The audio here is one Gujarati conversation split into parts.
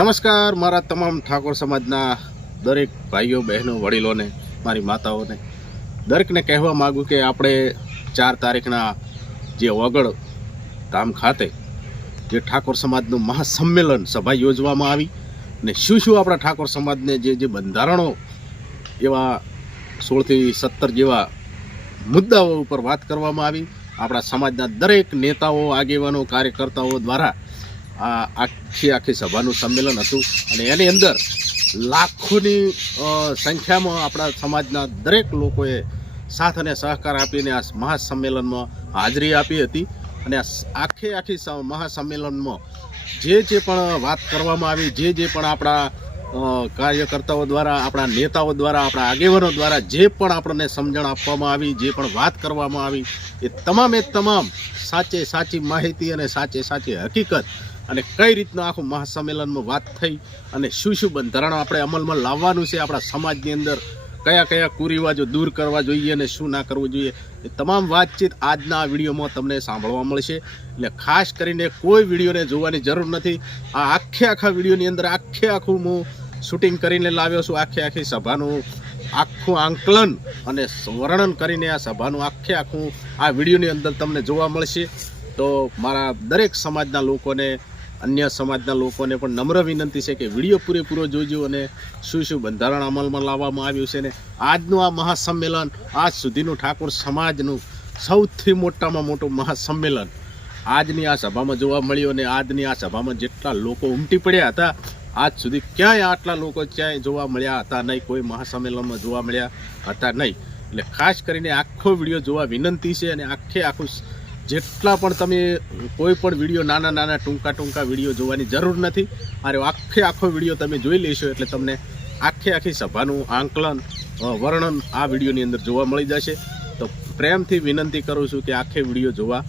નમસ્કાર મારા તમામ ઠાકોર સમાજના દરેક ભાઈઓ બહેનો વડીલોને મારી માતાઓને દરેકને કહેવા માગું કે આપણે 4 તારીખના જે ઓગળ ધામ ખાતે જે ઠાકોર સમાજનું મહાસંમેલન સભા યોજવામાં આવી ને શું આપણા ઠાકોર સમાજને જે બંધારણો એવા 16 થી 17 જેવા મુદ્દાઓ ઉપર વાત કરવામાં આવી। આપણા સમાજના દરેક નેતાઓ આગેવાનો કાર્યકર્તાઓ દ્વારા આ આખી સભાનું સંમેલન હતું અને એની અંદર લાખોની સંખ્યામાં આપણા સમાજના દરેક લોકોએ સાથ અને સહકાર આપીને આ મહાસંમેલનમાં હાજરી આપી હતી અને આખી મહાસંમેલનમાં જે પણ વાત કરવામાં આવી જે પણ આપણા કાર્યકર્તાઓ દ્વારા આપણા નેતાઓ દ્વારા આપણા આગેવાનો દ્વારા જે પણ આપણને સમજણ આપવામાં આવી જે પણ વાત કરવામાં આવી એ તમામ સાચી માહિતી અને સાચી હકીકત અને કઈ રીતના આખું મહાસંમેલનમાં વાત થઈ અને શું બંધારણ આપણે અમલમાં લાવવાનું છે આપણા સમાજની અંદર કયા કુરિવાજો દૂર કરવા જોઈએ અને શું ના કરવું જોઈએ એ તમામ વાતચીત આજના વિડીયોમાં તમને સાંભળવા મળશે। એટલે ખાસ કરીને કોઈ વિડીયોને જોવાની જરૂર નથી। આ આખા વિડીયોની અંદર આખું હું શૂટિંગ કરીને લાવ્યો છું। આખી સભાનું આખું આંકલન અને વર્ણન કરીને આ સભાનું આખું આ વિડીયોની અંદર તમને જોવા મળશે। તો મારા દરેક સમાજના લોકોને અન્ય સમાજના લોકોને પણ નમ્ર વિનંતી છે કે વિડીયો પૂરેપૂરો જોજો અને શું બંધારણ અમલમાં લાવવામાં આવ્યું છે ને આજનું આ મહાસંમેલન આજ સુધીનું ઠાકોર સમાજનું સૌથી મોટામાં મોટું મહાસંમેલન આજની આ સભામાં જોવા મળ્યું અને આજની આ સભામાં જેટલા લોકો ઉમટી પડ્યા હતા આજ સુધી ક્યાંય આટલા લોકો ક્યાંય જોવા મળ્યા હતા નહીં, કોઈ મહાસંમેલનમાં જોવા મળ્યા હતા નહીં। એટલે ખાસ કરીને આખો વિડીયો જોવા વિનંતી છે અને આખું જેટલા પણ તમે કોઈ પણ વિડીયો નાના ટૂંકા વિડીયો જોવાની જરૂર નથી। અરે આખો વિડીયો તમે જોઈ લેશો એટલે તમને આખી સભાનું આંકલન વર્ણન આ વિડીયોની અંદર જોવા મળી જશે। તો પ્રેમથી વિનંતી કરું છું કે આખે વિડીયો જોવા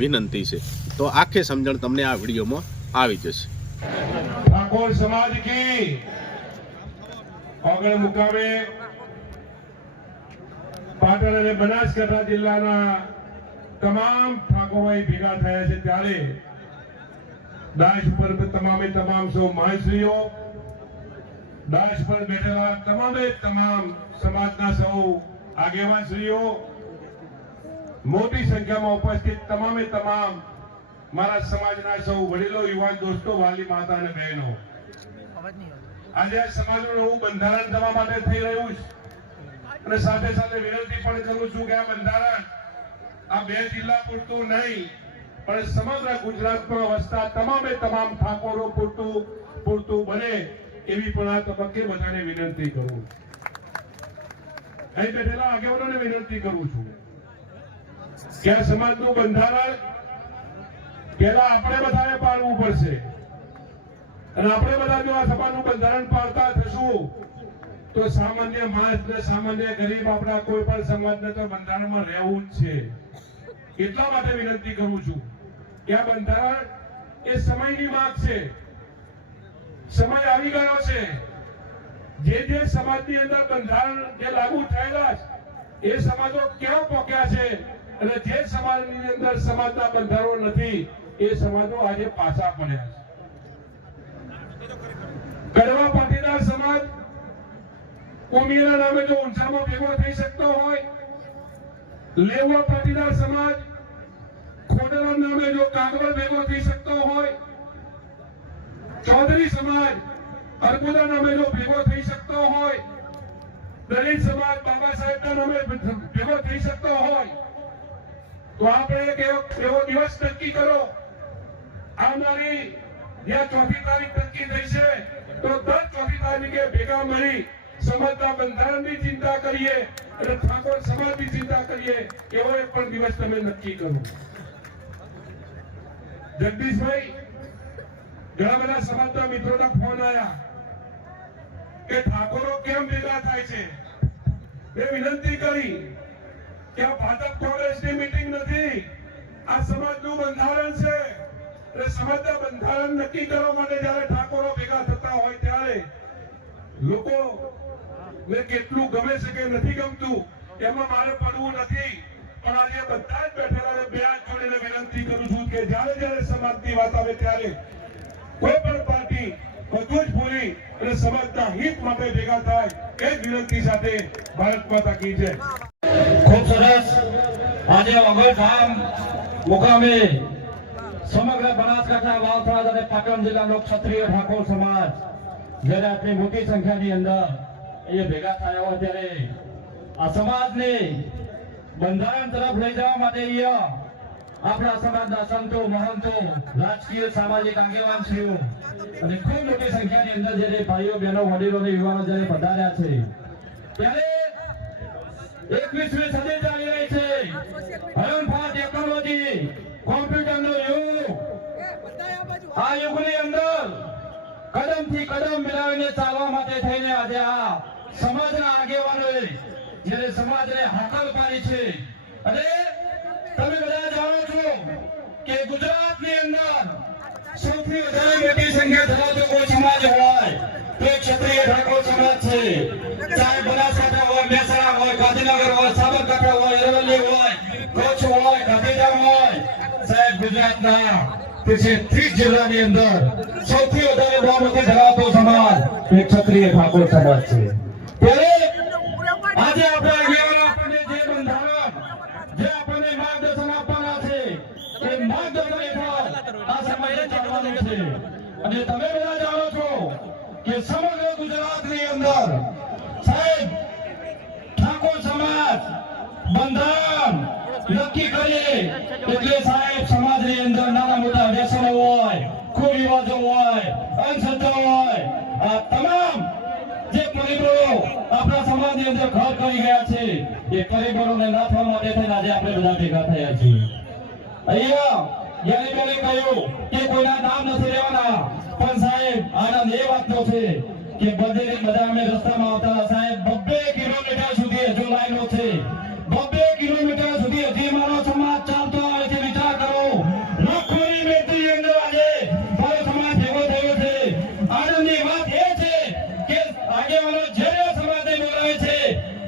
વિનંતી છે, તો આખે સમજણ તમને આ વિડીયોમાં આવી જશે। ઠાકોર સમાજ કી ઓગળ મુકામે પાટણ અને બનાસકાંઠા જિલ્લાના તમામ ઠાકોરો ભેગા થયા છે ત્યારે દાસ પર તમામ સૌ મહાશ્રીઓ દાસ પર બેઠેલા તમામ સમાજના સૌ આગેવાનશ્રીઓ મોટી સંખ્યામાં ઉપસ્થિત તમામ મારા સમાજના સૌ વડીલો યુવાન દોસ્તો વાલી માતા અને બહેનો, આજે આ સમાજનું નવું બંધારણ થવા માટે થઈ રહ્યું છે અને સાથે વિનંતી પણ કરું છું કે આ બંધારણ આ 2 જિલ્લા પૂરતું નહીં પણ સમગ્ર ગુજરાતમાં વસતા તમામ ઠાકોરો પૂરતું બને એવી પણ આ તબક્કે બધાને વિનંતી કરું। અહીં બેઠેલા આગેવાનોને વિનંતી કરું છું કે આ સમાજનું બંધારણ પહેલા આપણે બધાએ પાડવું પડશે અને આપણે બધા જો આ સમાજનું બંધારણ પાડતા થશું તો સામાન્ય માણસ ને સામાન્ય ગરીબ આપણા કોઈ પણ સમાજને તો બંધારણમાં રહેવું જ છે। એટલા માટે વિનંતી કરું છું કે આ બંધારણ એ સમયની માંગ છે, સમય આવી ગયો છે। જે સમાજની અંદર બંધારણ જે લાગુ થયેલા એ સમાજો કેવા પોક્યા છે અને જે સમાજની અંદર સમાજના બંધારણો નથી એ સમાજો આજે પાછા પડ્યા છે। કડવા પાટીદાર સમાજ કોમીના નામે જો ઊંઝામાં ભેગો થઈ શકતો હોય, લેવા પાટીદાર સમાજ ખોડલા નામે જો કાગવડ ભેગો થઈ શકતો હોય, ચૌધરી સમાજ અરબુદા નામે જો ભેગો થઈ શકતો હોય, દલિત સમાજ બાબા સાહેબના નામે ભેગો થઈ શકતો હોય તો આપણે એવો દિવસ નક્કી કરો આવનારી જ્યાં 4મી તારીખ નક્કી થઈ છે તો દર 4મી તારીખે ભેગા મળી સમાજના બંધારણની ચિંતા કરીએ અને ઠાકોર સમાજની ચિંતા કરીએ એવો એક પણ દિવસ તમે નક્કી કરો। જગદીશભાઈ, ઘણા બધા સમાજના મિત્રોના ફોન આવ્યા કે ઠાકોરો કેમ ભેગા થાય છે। મેં વિનંતી કરી કે આ ભાજપ કોંગ્રેસની મીટિંગ નથી, આ સમાજનું બંધારણ છે અને સમાજના બંધારણ નક્કી કરવા માટે જયારે ઠાકોરો ભેગા થતા હોય ત્યારે લોકો ને કેટલું ગમે છે કે નથી ગમતું એમાં મારે પડવું નથી, પણ આજે બધા જ બેઠેલા બે હાથ જોડીને વિનંતી કરું છું કે જ્યારે સમાજની વાત આવે ત્યારે કોઈ પણ પાર્ટી બધું જ ભૂલી અને સમાજના હિત માટે ભેગા થાય એ જ વિનંતી સાથે ભારત માતા કી જય. ખૂબ સરસ. આજે વઘઈ ગામ મુકામે સમગ્ર બનાસકાંઠા, વાવથાણ અને પાટણ જિલ્લાનો ક્ષત્રિય ઠાકોર સમાજ જ્યારે આટલી મોટી સંખ્યાની અંદર અહીંયા ભેગા થયા હોય ત્યારે આ સમાજને બંધારણ તરફ લઈ જવા માટે અહીંયા આપણા સમાજના સંતો, મહંતો, રાજકીય સામાજિક આગેવાનશ્રીઓ અને ખૂબ મોટી સંખ્યાની અંદર જ્યારે ભાઈઓ, બહેનો, વડીલો અને યુવાનો જ્યારે પધાર્યા છે ત્યારે 21મી સદી ચાલી રહી છે. હરણફાળ ટેકનોલોજી, કોમ્પ્યુટરનો યુગ. આ યુગની અંદર કદમથી કદમ મિલાવીને ચાલવા માટે થઈને આજે આ સમાજના આગેવાનોએ જ્યારે સમાજને હાકલ પાડી છે. અને તમે બધા જાણો છો કે ગુજરાતની અંદર સૌથી વધારે મોટી સંખ્યા ધરાવતો કોઈ સમાજ હોય તો એ ક્ષત્રિય ઠાકોર સમાજ છે. ચાહે બનાસકાંઠા હોય, મહેસાણા હોય, ગાંધીનગર હોય, સાબરકાંઠા હોય, અરવલ્લી હોય, કચ્છ હોય, ગાંધીધામ હોય, સાહેબ ગુજરાતના 30 જિલ્લાની અંદર સૌથી વધારે બહુમતી ધરાવતો સમાજ એ ક્ષત્રિય ઠાકોર સમાજ છે. ત્યારે આજે આપણે આગેવાનો આપણને જે બંધારણ, જે આપણને માર્ગદર્શન આપવાના છે એ માર્ગદર્શન હેઠળ આ સમાજને ચાલવાનું છે. અને તમે બધા જાણો છો કે સમગ્ર ગુજરાતની અંદર સાહેબ ઠાકોર સમાજ બંધારણ નક્કી કરીએ એટલે સાહેબ સમાજની અંદર નાના મોટા વ્યસનો હોય, કુરિવાજો હોય, અંધશ્રદ્ધા હોય, આ તમામ જે પરિબળો આપણા સમાજની અંદર ઘર કરી ગયા છે એ પરિબળોને નાથવા માટે થઈને આજે આપણે બધા ભેગા થયા છીએ. અહીંયા જ્ઞાનીબેને કહ્યું કે કોઈના નામ નથી લેવાના, પણ સાહેબ આનંદ એ વાતનો છે કે બધેથી બધા અમે રસ્તામાં આવતા સાહેબ 2 કિલોમીટર સુધી હજુ લાઈનો છે. 2 કિલોમીટર સુધી હજી મારો સમાજ ચાલતો આવે છે. વિચાર કરો, લાખોની મેટની અંદર આજે મારો સમાજ ભેગો થયો છે. આનંદની વાત એ છે કે આગેવાનો જ્યારે સમાજને બોલાવે છે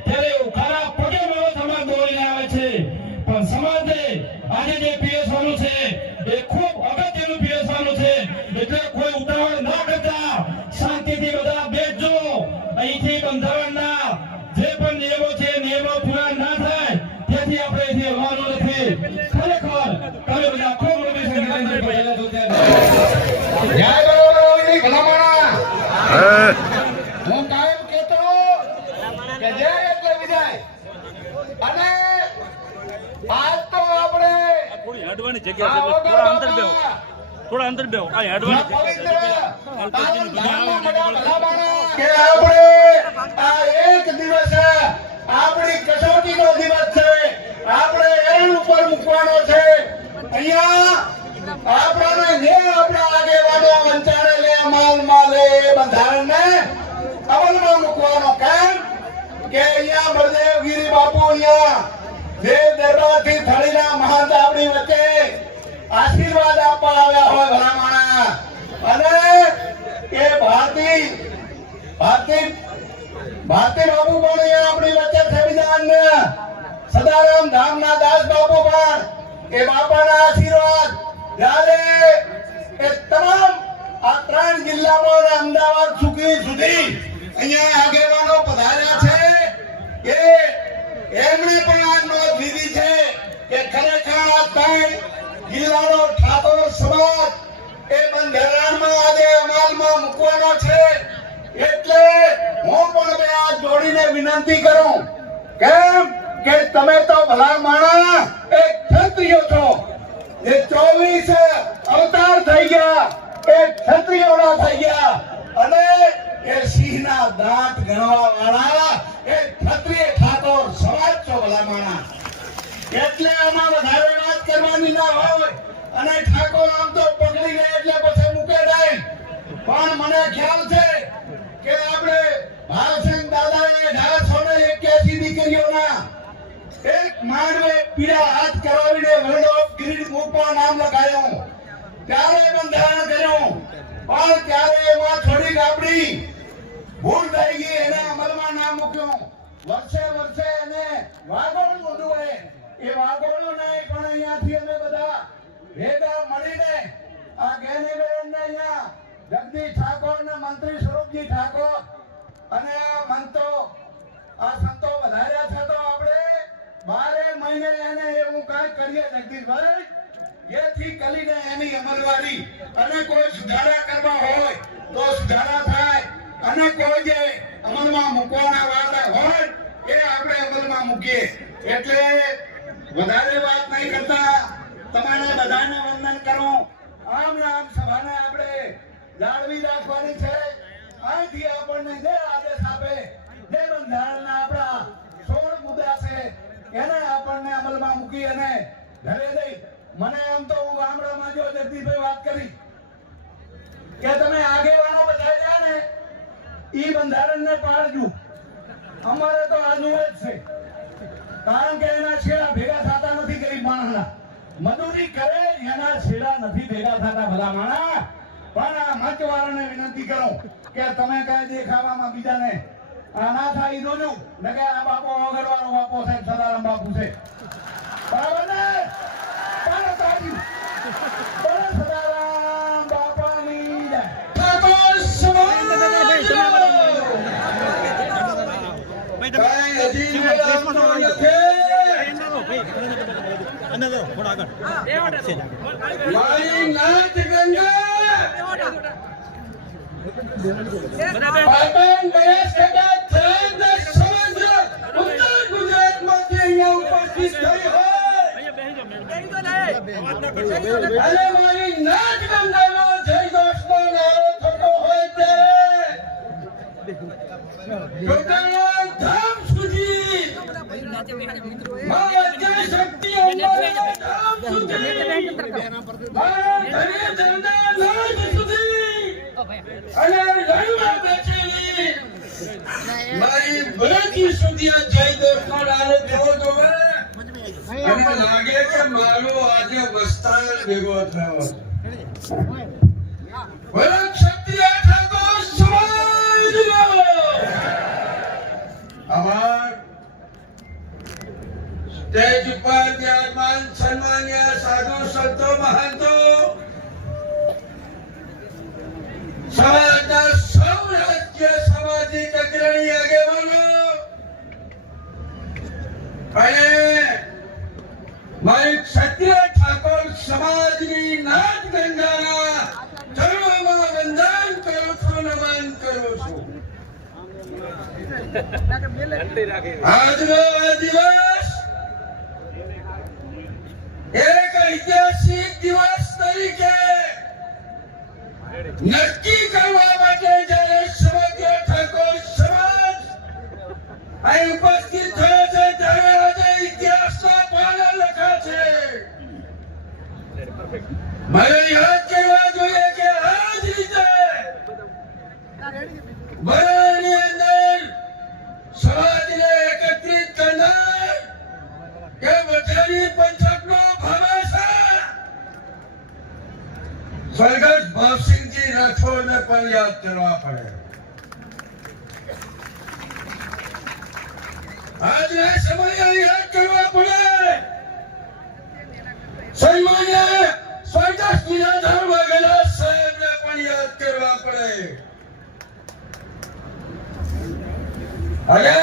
ત્યારે ખરા પગે મારો સમાજ દોડીને આવે છે. પણ સમાજને આજે જે પીએસવાનું છે એ ખૂબ અગત્યનું પીએસવાનું છે. એટલે કોઈ ઉતાવળ ના કરતા શાંતિથી બધા બેસજો. અહીંથી બંધારણના જે પણ નિયમો છે નિયમો પૂરા ના થાય તેથી આપણે અહીંથી હલવાનું નથી. ખરેખર તમે બધા ખૂબ મોટી સંખ્યાની અંદર પહેલા જો ત્યાં જય ગોવિંદની ભલામણા. હું કાયમ કહેતો કે જય એટલે વિજય. અને આજ તો આપણે થોડી હડવાની જગ્યા છે, થોડા અંતર બેહો, થોડા અંતર બેહો. આ હડવાની કે આપણે આ એક દિવસ આપણી કસોટીનો દિવસ છે. આપણે એણ ઉપર મૂકવાનો છે. અહીંયા આપણાને જે આપણા આગેવાનો વંચાણે લે, અમલમાં લે એ બંધારણને અમલમાં મૂકવાનો. કેમ કે અહીંયા બળદેવગીરી બાપુ અહીંયા જે દરબારથી થળીના મહંત આપણી વચ્ચે આશીર્વાદ આપવા આવ્યા હોય ભલામણા. અને એ ભારતી બાપુ પણ અહીંયા આપણી વચ્ચે છે. બીજા અન્ય સદારામ ધામના દાસ બાપુ પણ એ બાપાના આશીર્વાદ જ્યારે એ તમામ આ 3 જિલ્લામાં અને અમદાવાદ સુધી અહીંયા આગેવાનો પધાર્યા છે. એ એમણે પણ આ નોંધ લીધી છે કે ખરેખર આ 3 જિલ્લાનો ઠાકોર સમાજ એ બંધારણમાં આજે અમલમાં મૂકવાનો છે. એટલે હું પણ બે હાથ જોડીને વિનંતી કરું. કેમ કે તમે તો ભલા માણા એક ક્ષત્રિયો છો. જે 24 અવતાર થઈ ગયા એ ક્ષત્રિયોના થઈ ગયા. અને એ સિંહના દાંત ગણવા વાળા એ ક્ષત્રિય ઠાકોર સમાજ છો ભલા માણા. એટલે આમાં વધારે વાત કરવાની ના હોય. અને ઠાકોર આમ તો પકડી લે એટલે પછી મૂકે નહીં. પણ મને ખ્યાલ છે કે આપણે ભારતસિંહ દાદાએ 1881 દીકરીઓના એક માંડવે પીળા હાથ કરાવીને વર્લ્ડ ઓફ ગ્રીડ બુકમાં નામ લખાયું. ત્યારે બંધારણ કર્યું. પણ ત્યારે એમાં થોડીક આપણી ભૂલ થઈ ગઈ. એને અમલમાં ના મૂક્યું. વર્ષે એને વાગોળ બોલવું હોય એ વાગોળો નહીં. પણ અહીંયાથી અમે બધા ભેગા મળીને આ જ્ઞાનીબેનને અહીંયા જગદીશ ઠાકોરને અને આ મંતો આ સંતો વધાર્યા છે તો આપણે 12 મહિને એને એવું કાંઈ કરીએ જગદીશભાઈ એથી કલીને એની અમલવારી અને કોઈ સુધારા કરવા હોય તો સુધારા થાય અને કોઈ જે અમલમાં મૂકવાના વાળા હોય એ આપણે અમલમાં મૂકીએ એટલે વધારે વાત નહીં કરતા તમારે બધાને વંદન કરું આમ સભાને આપણે જાળવી રાખવાની છે અહીંથી આપણને જે આદેશ આપે જે બંધારણના આપણા 16 મુદ્દા છે એને આપણને અમલમાં મૂકી અને ઘરે જઈ મને એમ તો હું ગામડામાં જો જગદીશભાઈ વાત કરી કે તમે આગેવાનો બધા રહ્યા ને ઈ બંધારણને પાળજો અમારે તો આજુ જ છે કારણ કે એના છેડા ભેગા થતા નથી ગરીબ માણસના મજૂરી કરે એના છેડા નથી ભેગા થતા ભલા માણસ પણ આ મચવાળાને વિનંતી કરું કે તમે કઈ દેખાવામાં બીજાને આ ના થાય ઈ જોજો ને કે આ બાપો વગરવાળો બાપો સાહેબ સદારામ બાપુ છે બરાબર ને પણ તાજી પણ સદારામ બાપાની જય ઠાકોર સમાજ કઈ હજી વેળાનો નથી મારી નાચ ગંગા પાટણ બનાસકાંઠા થરાદ સમગ્ર ઉત્તર ગુજરાતમાંથી અહીંયા ઉપસ્થિત થઈ હોય અને મારી નાચ ગંગાનો જય ઘોષનો નારો થતો હોય ત્યારે ગોકર્ણ ધામ સુધી મારા અત્યારે શક્તિ અંબાલા ધામ સુધી મારા ધન્ય ચંદા નાચ સુધી અને રણમાં બેઠેલી મારી બરાકી સુધી જય દોસ્તનો નારો થવો જોવે અને લાગે કે મારો આજે વસ્તાર ભેગો થયો વરદ ક્ષત્રિય ઠાકોર સમાજનો આભાર સ્ટેજ ઉપર બિરાજમાન સન્માનીય સાધુ સંતો મહંતો સમાજના સૌ રાજકીય સામાજિક અગ્રણી આગેવાનો અને મારી ક્ષત્રિય ઠાકોર સમાજની નાચ ગંગાના ચરણોમાં વંદન કરું છું નમન કરું છું આજનો આ દિવસ એક ઐતિહાસિક દિવસ તરીકે નક્કી કરવા માટે જ્યારે સમગ્ર ઠાકોર સમાજ અહીં ઉપસ્થિત થયો છે ત્યારે આજે ઇતિહાસના પાના લખા છે મારે યાદ કરવા જોઈએ કે આ જ રીતે બરાની અંદર સમાજને એકત્રિત કરનાર કે વઢારી પંથકનો ભામાસા સ્વર્ગસ્થ ભવસિંહજી રાઠોડને પણ યાદ કરવા પડે આજના સમયે યાદ કરવા પડે સન્માન્ય સ્વર્ગસ્થ નિરાધાર વાઘેલા સાહેબને પણ યાદ કરવા પડે અને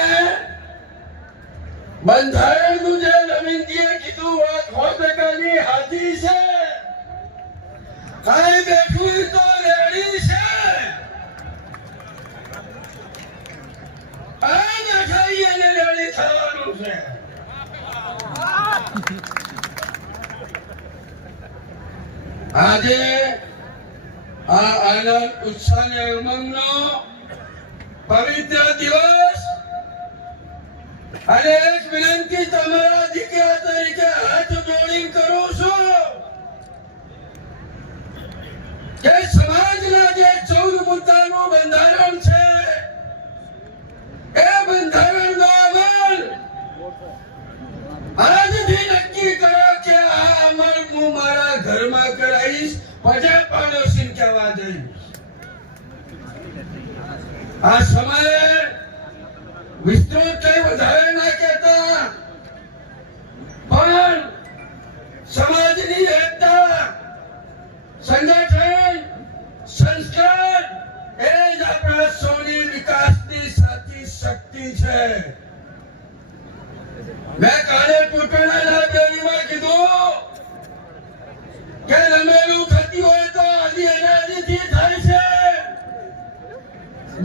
બંધારણનું જે નવીનજીએ કીધું વાત 100% હાજી છે અહીં બેઠું તો રેડી છે આ નખાઈ અને રેડી થવાનું છે આજે આ આનંદ ઉત્સાહ અને ઉમંગનો પવિત્ર દિવસ અને એક વિનંતી તમારા દીકરા તરીકે હાથ જોડીને કરું છું કે સમાજના જે 14 મુદ્દાનું બંધારણ છે એ બંધારણનો અમલ આજથી નક્કી કરો કે આ અમલ હું મારા ઘરમાં કરાવીશ પછી પાડોશીને કહેવા જઈશ આ સમયે વિસ્તૃત કઈ વધારે ના કહેતા પણ સમાજની એકતા સંગઠન સંસ્કાર એ જ આપણા સૌની વિકાસની મેં કાલે ચૂંટણીના રેલીમાં કીધું કે રમેલું થતી હોય તો હજી એનાથી થાય છે.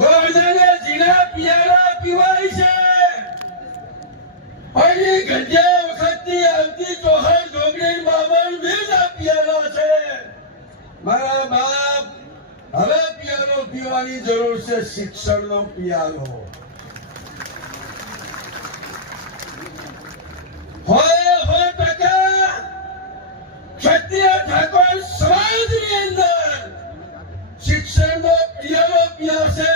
ગોરધાને જીના પિયારા પીવાય છે. હજી ઘડિયા વખતની આવતી ચોહર જોગણી બાબણ બીજા પિયારા છે. મારા બાપ હવે પિયારો પીવાની જરૂર છે, શિક્ષણનો પિયારો. હોય ટકા ક્ષત્રિય ઠાકોર સમાજની અંદર શિક્ષણનો પિયારો પીવશે.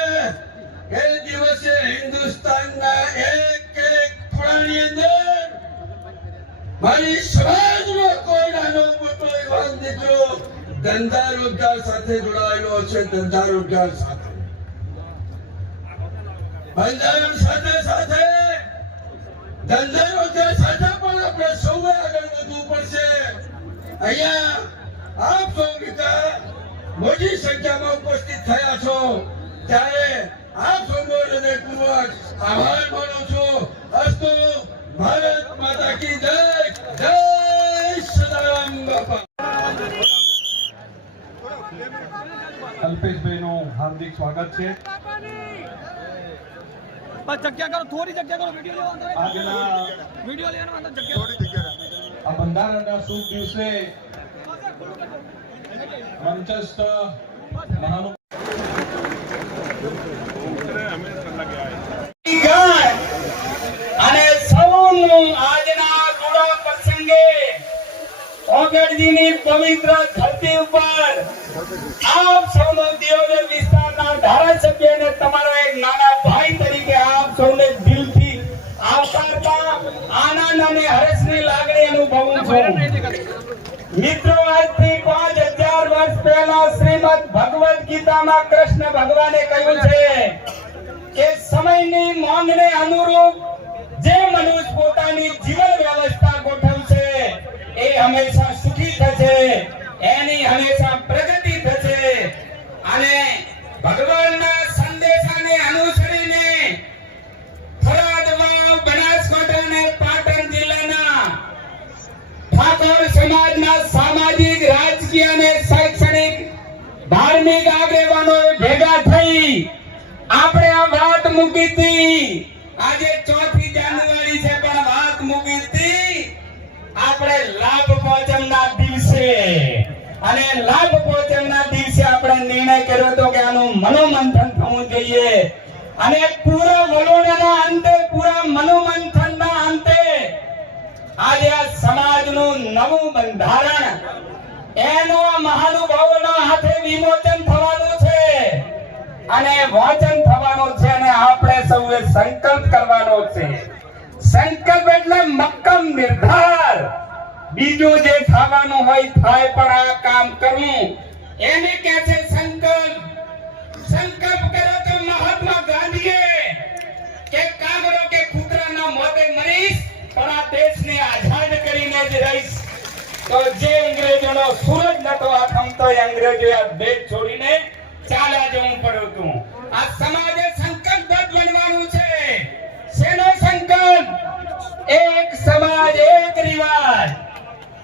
એ દિવસે હિન્દુસ્તાનના એક ખૂણાની અંદર મારી સમાજનો કોઈ નાનો મોટો યુવાન દીકરો ધંધા રોજગાર સાથે જોડાયેલો હશે. ધંધા રોજગાર સાથે બંધારણ સાથે સાથે ધંધા રોજગાર સાથે પણ આપણે સૌએ આગળ વધવું પડશે. અહીંયા આપ સૌ મિત્ર મોટી સંખ્યામાં ઉપસ્થિત થયા છો ત્યારે આપ સૌનો હૃદયપૂર્વક આભાર માનું છું. અસ્તુ ભારત માતા કી જય. જય સદારામ બાપા. અલ્પેશભાઈનું હાર્દિક સ્વાગત છે. જગ્યા કરો, થોડી જગ્યા કરો. વિડિયો આજના લેવાનો અંદર જગ્યા આ બંધારણના શુભ દિવસે મંચસ્થ મહાનુ અને સૌનું આજના ગુડા પ્રસંગે ઓગળજીની પવિત્ર ધરતી ઉપર આપ સૌનો દિયોદર વિસ્તારના ધારાસભ્ય અને તમારા એક નાના ભાઈ તરીકે આપ સૌને દિલથી આવકારતા આનંદ અને હર્ષની લાગણી અનુભવું છું. મિત્રો, આજથી 5000 વર્ષ પહેલા શ્રીમદ ભગવદ ગીતામાં કૃષ્ણ ભગવાને કહ્યું છે કે સમયની માંગને અનુરૂપ જે મનુષ્ય પોતાની જીવન વ્યવસ્થા ગોઠવશે એ હંમેશા સુખી થશે, એની હંમેશા પ્રગતિ થશે. અને ભગવાનના સંદેશાને અનુસરીને થરાદ, વાવ, બનાસકાંઠા અને પાટણ જિલ્લાના ઠાકોર સમાજના સામાજિક, રાજકીય અને શૈક્ષણિક ધાર્મિક આગેવાનોએ ભેગા થઈ આપણે આ વાત મૂકી હતી. આજે 4મી જાન્યુઆરી છે પણ વાત મૂકી હતી આપણે લાભ પાંચમના દિવસે. અને લાભ પાંચમના દિવસે આપણે નિર્ણય કર્યો હતો કે આનું મનોમંથન થવું જોઈએ. અને પૂરા વલોણાના અંતે, પૂરા મનોમંથનના અંતે આજે આ સમાજનું નવું બંધારણ એનું આ મહાનુભાવોના હાથે વિમોચન થવાનું છે અને વાંચન થવાનું છે. અને આપણે સૌએ સંકલ્પ કરવાનો છે. સંકલ્પ એટલે મક્કમ નિર્ધાર. બીજું જે થવાનું હોય થાય, પણ આ કામ કરવું એને કહે છે સંકલ્પ. સંકલ્પ કર્યો તો મહાત્મા ગાંધીએ કે કાગડો કે કૂતરાના મોતે મરીશ પણ આ દેશને આઝાદ કરીને જ રહીશ. તો જે અંગ્રેજોનો સૂરજ નતો આથમતો એ અંગ્રેજોએ આ દેશ છોડીને ચાલ્યા જવું પડ્યું હતું. આ સમાજે સંકલ્પબદ્ધ બનવાનું છે. શેનો સંકલ્પ? એક સમાજ એક રિવાજ.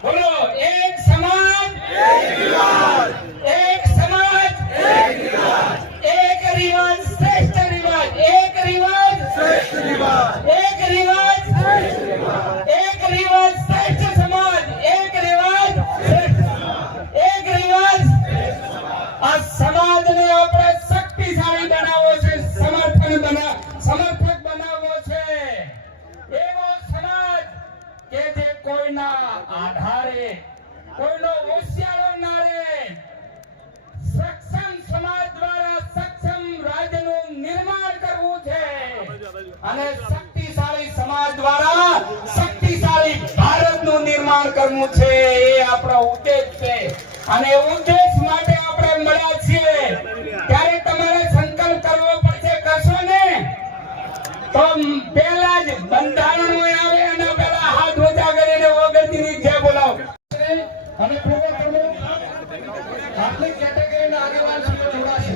બોલો, એક સમાજ એક રિવાજ. એક સમાજ એક રિવાજ. એક રિવાજ શ્રેષ્ઠ રિવાજ. એક રિવાજ શ્રેષ્ઠ રિવાજ. એક રિવાજ શ્રેષ્ઠ રિવાજ. એક રિવાજ શ્રેષ્ઠ સમાજ. એક રિવાજ શ્રેષ્ઠ સમાજ. એક રિવાજ શ્રેષ્ઠ સમાજ. આ સમાજને આપણે શક્તિશાળી બનાવવો છે, સમર્થક બનાવવો છે. એવો સમાજ કે જે કોઈના આધારે, કોઈનો ઓશિયાળો ના રહે. સક્ષમ સમાજ દ્વારા સક્ષમ રાજ્યનું નિર્માણ કરવું છે અને શક્તિશાળી સમાજ દ્વારા શક્તિશાળી ભારતનું નિર્માણ કરવું છે. એ આપણો ઉદ્દેશ છે. અને ઉદ્દેશ માટે આપણે મળ્યા છીએ ત્યારે તમારે સંકલ્પ કરવો પડશે. કરશો ને તો પહેલા જ બંધારણ આવે અને પહેલા હાથ ઊંચા કરીને ઓગળજીની જય બોલાવો. અને પૂરો કરવો આટલી કેટેગરીના આગેવાન શ્રીઓ જોડાશે.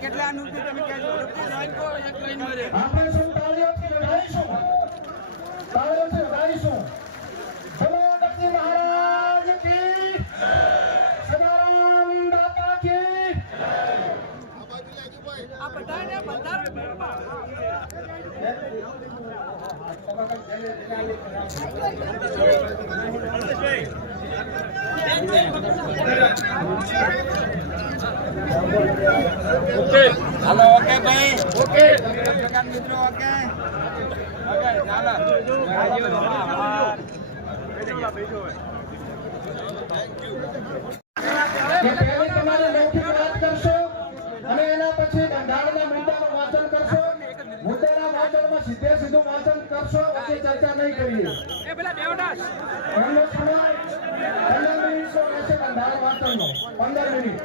કેટલા નું તમે કહેજો એક લાઈન મારે આપણે સૌ તાળીઓથી વધાવીશું. તાળીઓથી વધાવીશું. બોલો ગણપતિ મહારાજ કી સદારામ દાતા કી. આ બધાને બંધારણ હાલો ઓકે ભાઈ ઓકે મિત્રો ઓકે ઓકે ચાલો કે પહેલી તમારે મૌખિક વાત કરશો અને એના પછી બંધારણના મુદ્દાનું વાંચન કરશો. મુદ્દાના વાંચનમાં સીધું વાંચન કરશો, પછી ચર્ચા નહીં કરીએ. એ પેલા બેવડા એમનો સમય 15 મિનિટનો રહેશે બંધારણ વાંચનનો. 15 મિનિટ.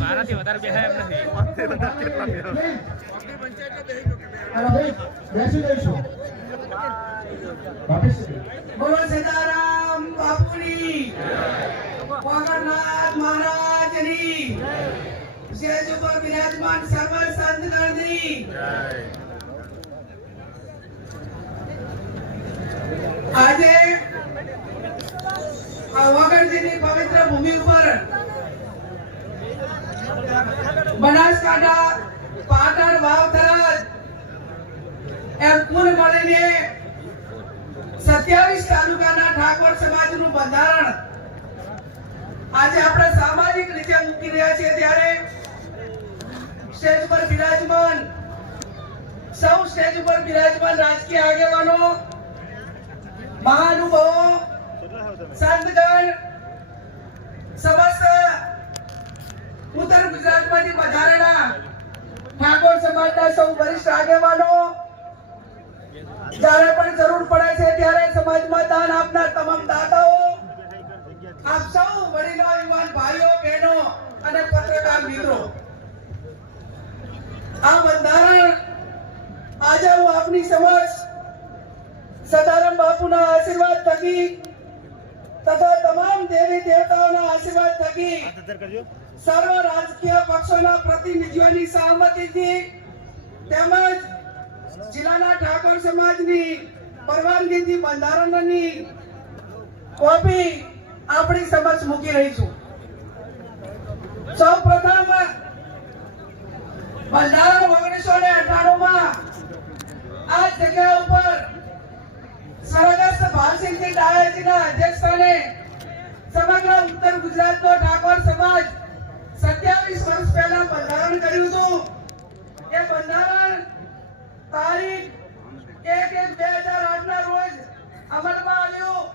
મારાથી વધારે બેહાય એમ નથી અને ભાઈ બેસી જઈશું. બોલો સીતારામ બાપુની વગરનાથ મહારાજની સેજ ઉપર બિરાજમાન સર્વ સંતગણની આજે આ વગરજીની પવિત્ર ભૂમિ ઉપર બનાસકાંઠા પાટણ વાવ થરાદ એમ કુલ મળીને 27 તાલુકાના ઠાકોર સમાજનું બંધારણ આજે આપણે સામાજિક રીતે મૂકી રહ્યા છીએ ત્યારે સ્ટેજ પર બિરાજમાન સૌ સ્ટેજ ઉપર બિરાજમાન રાજકીય આગેવાનો, મહાનુભાવો, સંતગણ, સમસ્ત ઉત્તર ગુજરાતમાંથી પધારેલા ઠાકોર સમાજના સૌ વરિષ્ઠ આગેવાનો, જ્યારે પણ જરૂર પડે છે ત્યારે સમાજમાં દાન આપનાર તમામ દાતાઓ, આપ સૌ વડીલો, યુવાન ભાઈઓ, બહેનો અને પત્રકાર મિત્રો, આ બંધારણ આજે હું આપની સમક્ષ સદારામ બાપુના આશીર્વાદ થકી તથા તમામ દેવી દેવતાઓના આશીર્વાદ થકી સર્વ રાજકીય પક્ષોના પ્રતિનિધિઓની સહમતીથી તેમજ જિલ્લાના ઠાકોર સમાજની પરવાનગીથી બંધારણની કોપી આપણી સમક્ષ મૂકી રહી છું. સૌ પ્રથમ બંધારણ 1998 માં આ જગ્યા ઉપર સ્વર્ગસ્થ ભાલસિંહજી ડાયાજીના અધ્યક્ષસ્થાને સમગ્ર ઉત્તર ગુજરાતનો ઠાકોર સમાજ 27 વર્ષ પહેલા બંધારણ કર્યું હતું. એ બંધારણ તારીખ 1/1/2008 ના રોજ અમલમાં આવ્યું.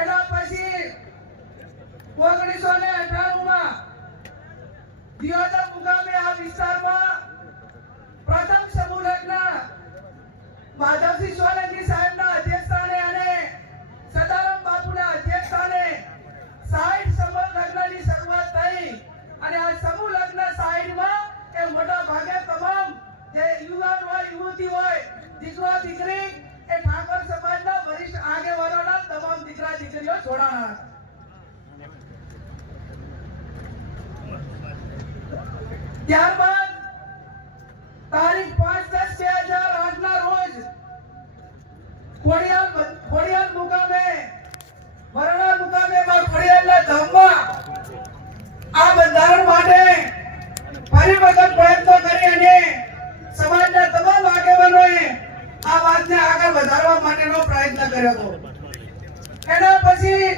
એના પછી 1998 માં દિયોદર મુકામે આ વિસ્તારમાં પ્રથમ સમૂહ લગ્ન માધવસિંહ સોલંકી સાહેબના અધ્યક્ષસ્થાને અને સદારામ બાપુના અધ્યક્ષસ્થાને 60 સમૂહ લગ્નની શરૂઆત થઈ. અને આ સમૂહ લગ્ન 60 માં એ મોટા ભાગે તમામ જે યુવાન હોય, યુવતી હોય, દીકરો દીકરી એ ઠાકોર સમાજના વરિષ્ઠ આગેવાનોના તમામ દીકરા દીકરીઓ જોડાણા. ત્યારબાદ તારીખ 5/10/2008 ના રોજ ખોડિયાલ મુકામે વરણા મુકામે ખોડિયાલના ધામમાં આ બંધારણ માટે ફરી વખત પ્રયત્નો કરી અને સમાજના તમામ આગેવાનોએ આ વાતને આગળ વધારવા માટેનો પ્રયત્ન કર્યો હતો. એના પછી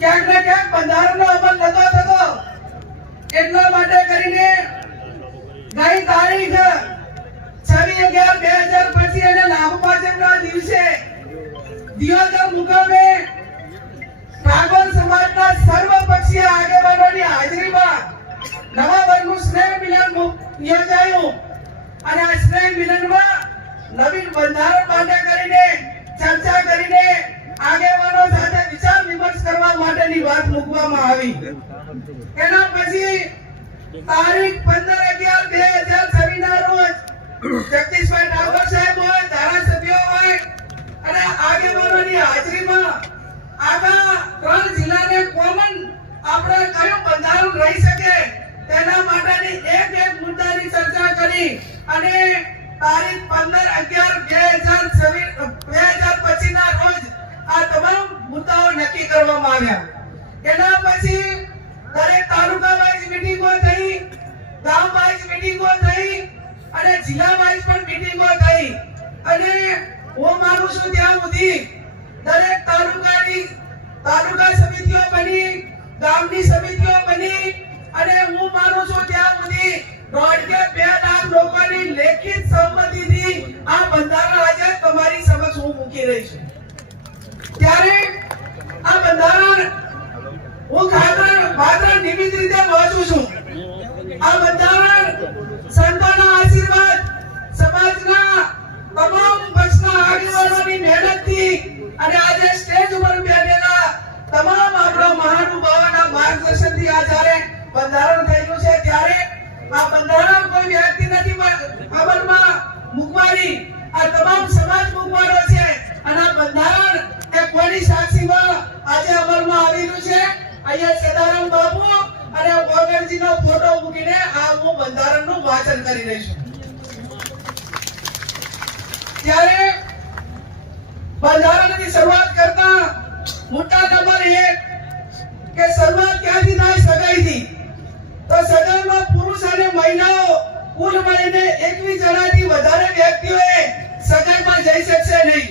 ક્યાંક ને ક્યાંક બંધારણનો અમલ નતો થતો. એટલા માટે કરીને ગઈ તારીખ 26/11/2000 પછી અને લાભ પાંચમના દિવસે દિયોદર મુકામે ઠાકોર સમાજના સર્વપક્ષીય આગેવાનોની હાજરીમાં નવા વર્ષનું સ્નેહ મિલન યોજાયું અને આ સ્નેહ મિલનમાં નવીન બંધારણ માટે કરીને ચર્ચા કરીને આગેવાનો સાથે વિચાર વિમર્શ કરવા માટેની વાત મૂકવામાં આવી. એના પછી તારીખ 15/11/2026 ના રોજ જગદીશભાઈ ઠાકોર સાહેબ હોય, ધારાસભ્યો હોય અને આગેવાનોની હાજરીમાં આવા 3 જિલ્લાને કોમન આપણે કયું બંધારણ રહી શકે તેના માટેની એક મુદ્દાની ચર્ચા કરી અને તારીખ 15/11/2025 ના રોજ આ તમામ મુદ્દાઓ નક્કી કરવામાં આવ્યા. એના પછી દરેક તાલુકા વાઇઝ મીટિંગો થઈ, ગામ વાઇઝ મીટિંગો થઈ અને જિલ્લા વાઇઝ પણ મીટિંગો થઈ અને હું માનું છું ત્યાં સુધી દરેક તાલુકા સમિતિઓ બની, ગામની સમિતિઓ બની અને હું માનું છું ત્યાં સુધી 1.5 કે 2 લાખ લોકોની લેખિત સંમતિથી આ બંધારણ આજે તમારી સમક્ષ હું મૂકી રહી છું. ત્યારે આ બંધારણ હું માત્ર નિમિત્ત રીતે વાંચું છું. આ બંધારણ સંતોના આશીર્વાદ, સમાજના તમામ પક્ષના આગેવાનોની મહેનતથી અને આજે સ્ટેજ ઉપર બેઠેલા તમામ આપણા મહાનુભાવોના માર્ગદર્શનથી આ જ્યારે બંધારણ થયેલું છે ત્યારે આ બંધારણ કોઈ વ્યક્તિ નથી અમલમાં મૂકવાની, આ તમામ સમાજ મૂકવાનો છે અને આ બંધારણ એ કોની સાક્ષીમાં આજે અમલમાં આવેલું છે. અહીંયા સદારામ બાપુ અને વગરજીનો ફોટો મૂકીને આ હું બંધારણનું વાંચન કરી રહી છું. ત્યારે બંધારણની શરૂઆત કરતા મુદ્દા નંબર 1 કે શરૂઆત ક્યાંથી થાય? સગાઈથી. તો સગાઈમાં પુરુષ અને મહિલાઓ કુલ મળીને 21 જણાથી વધારે વ્યક્તિઓએ સગાઈમાં જઈ શકશે નહીં.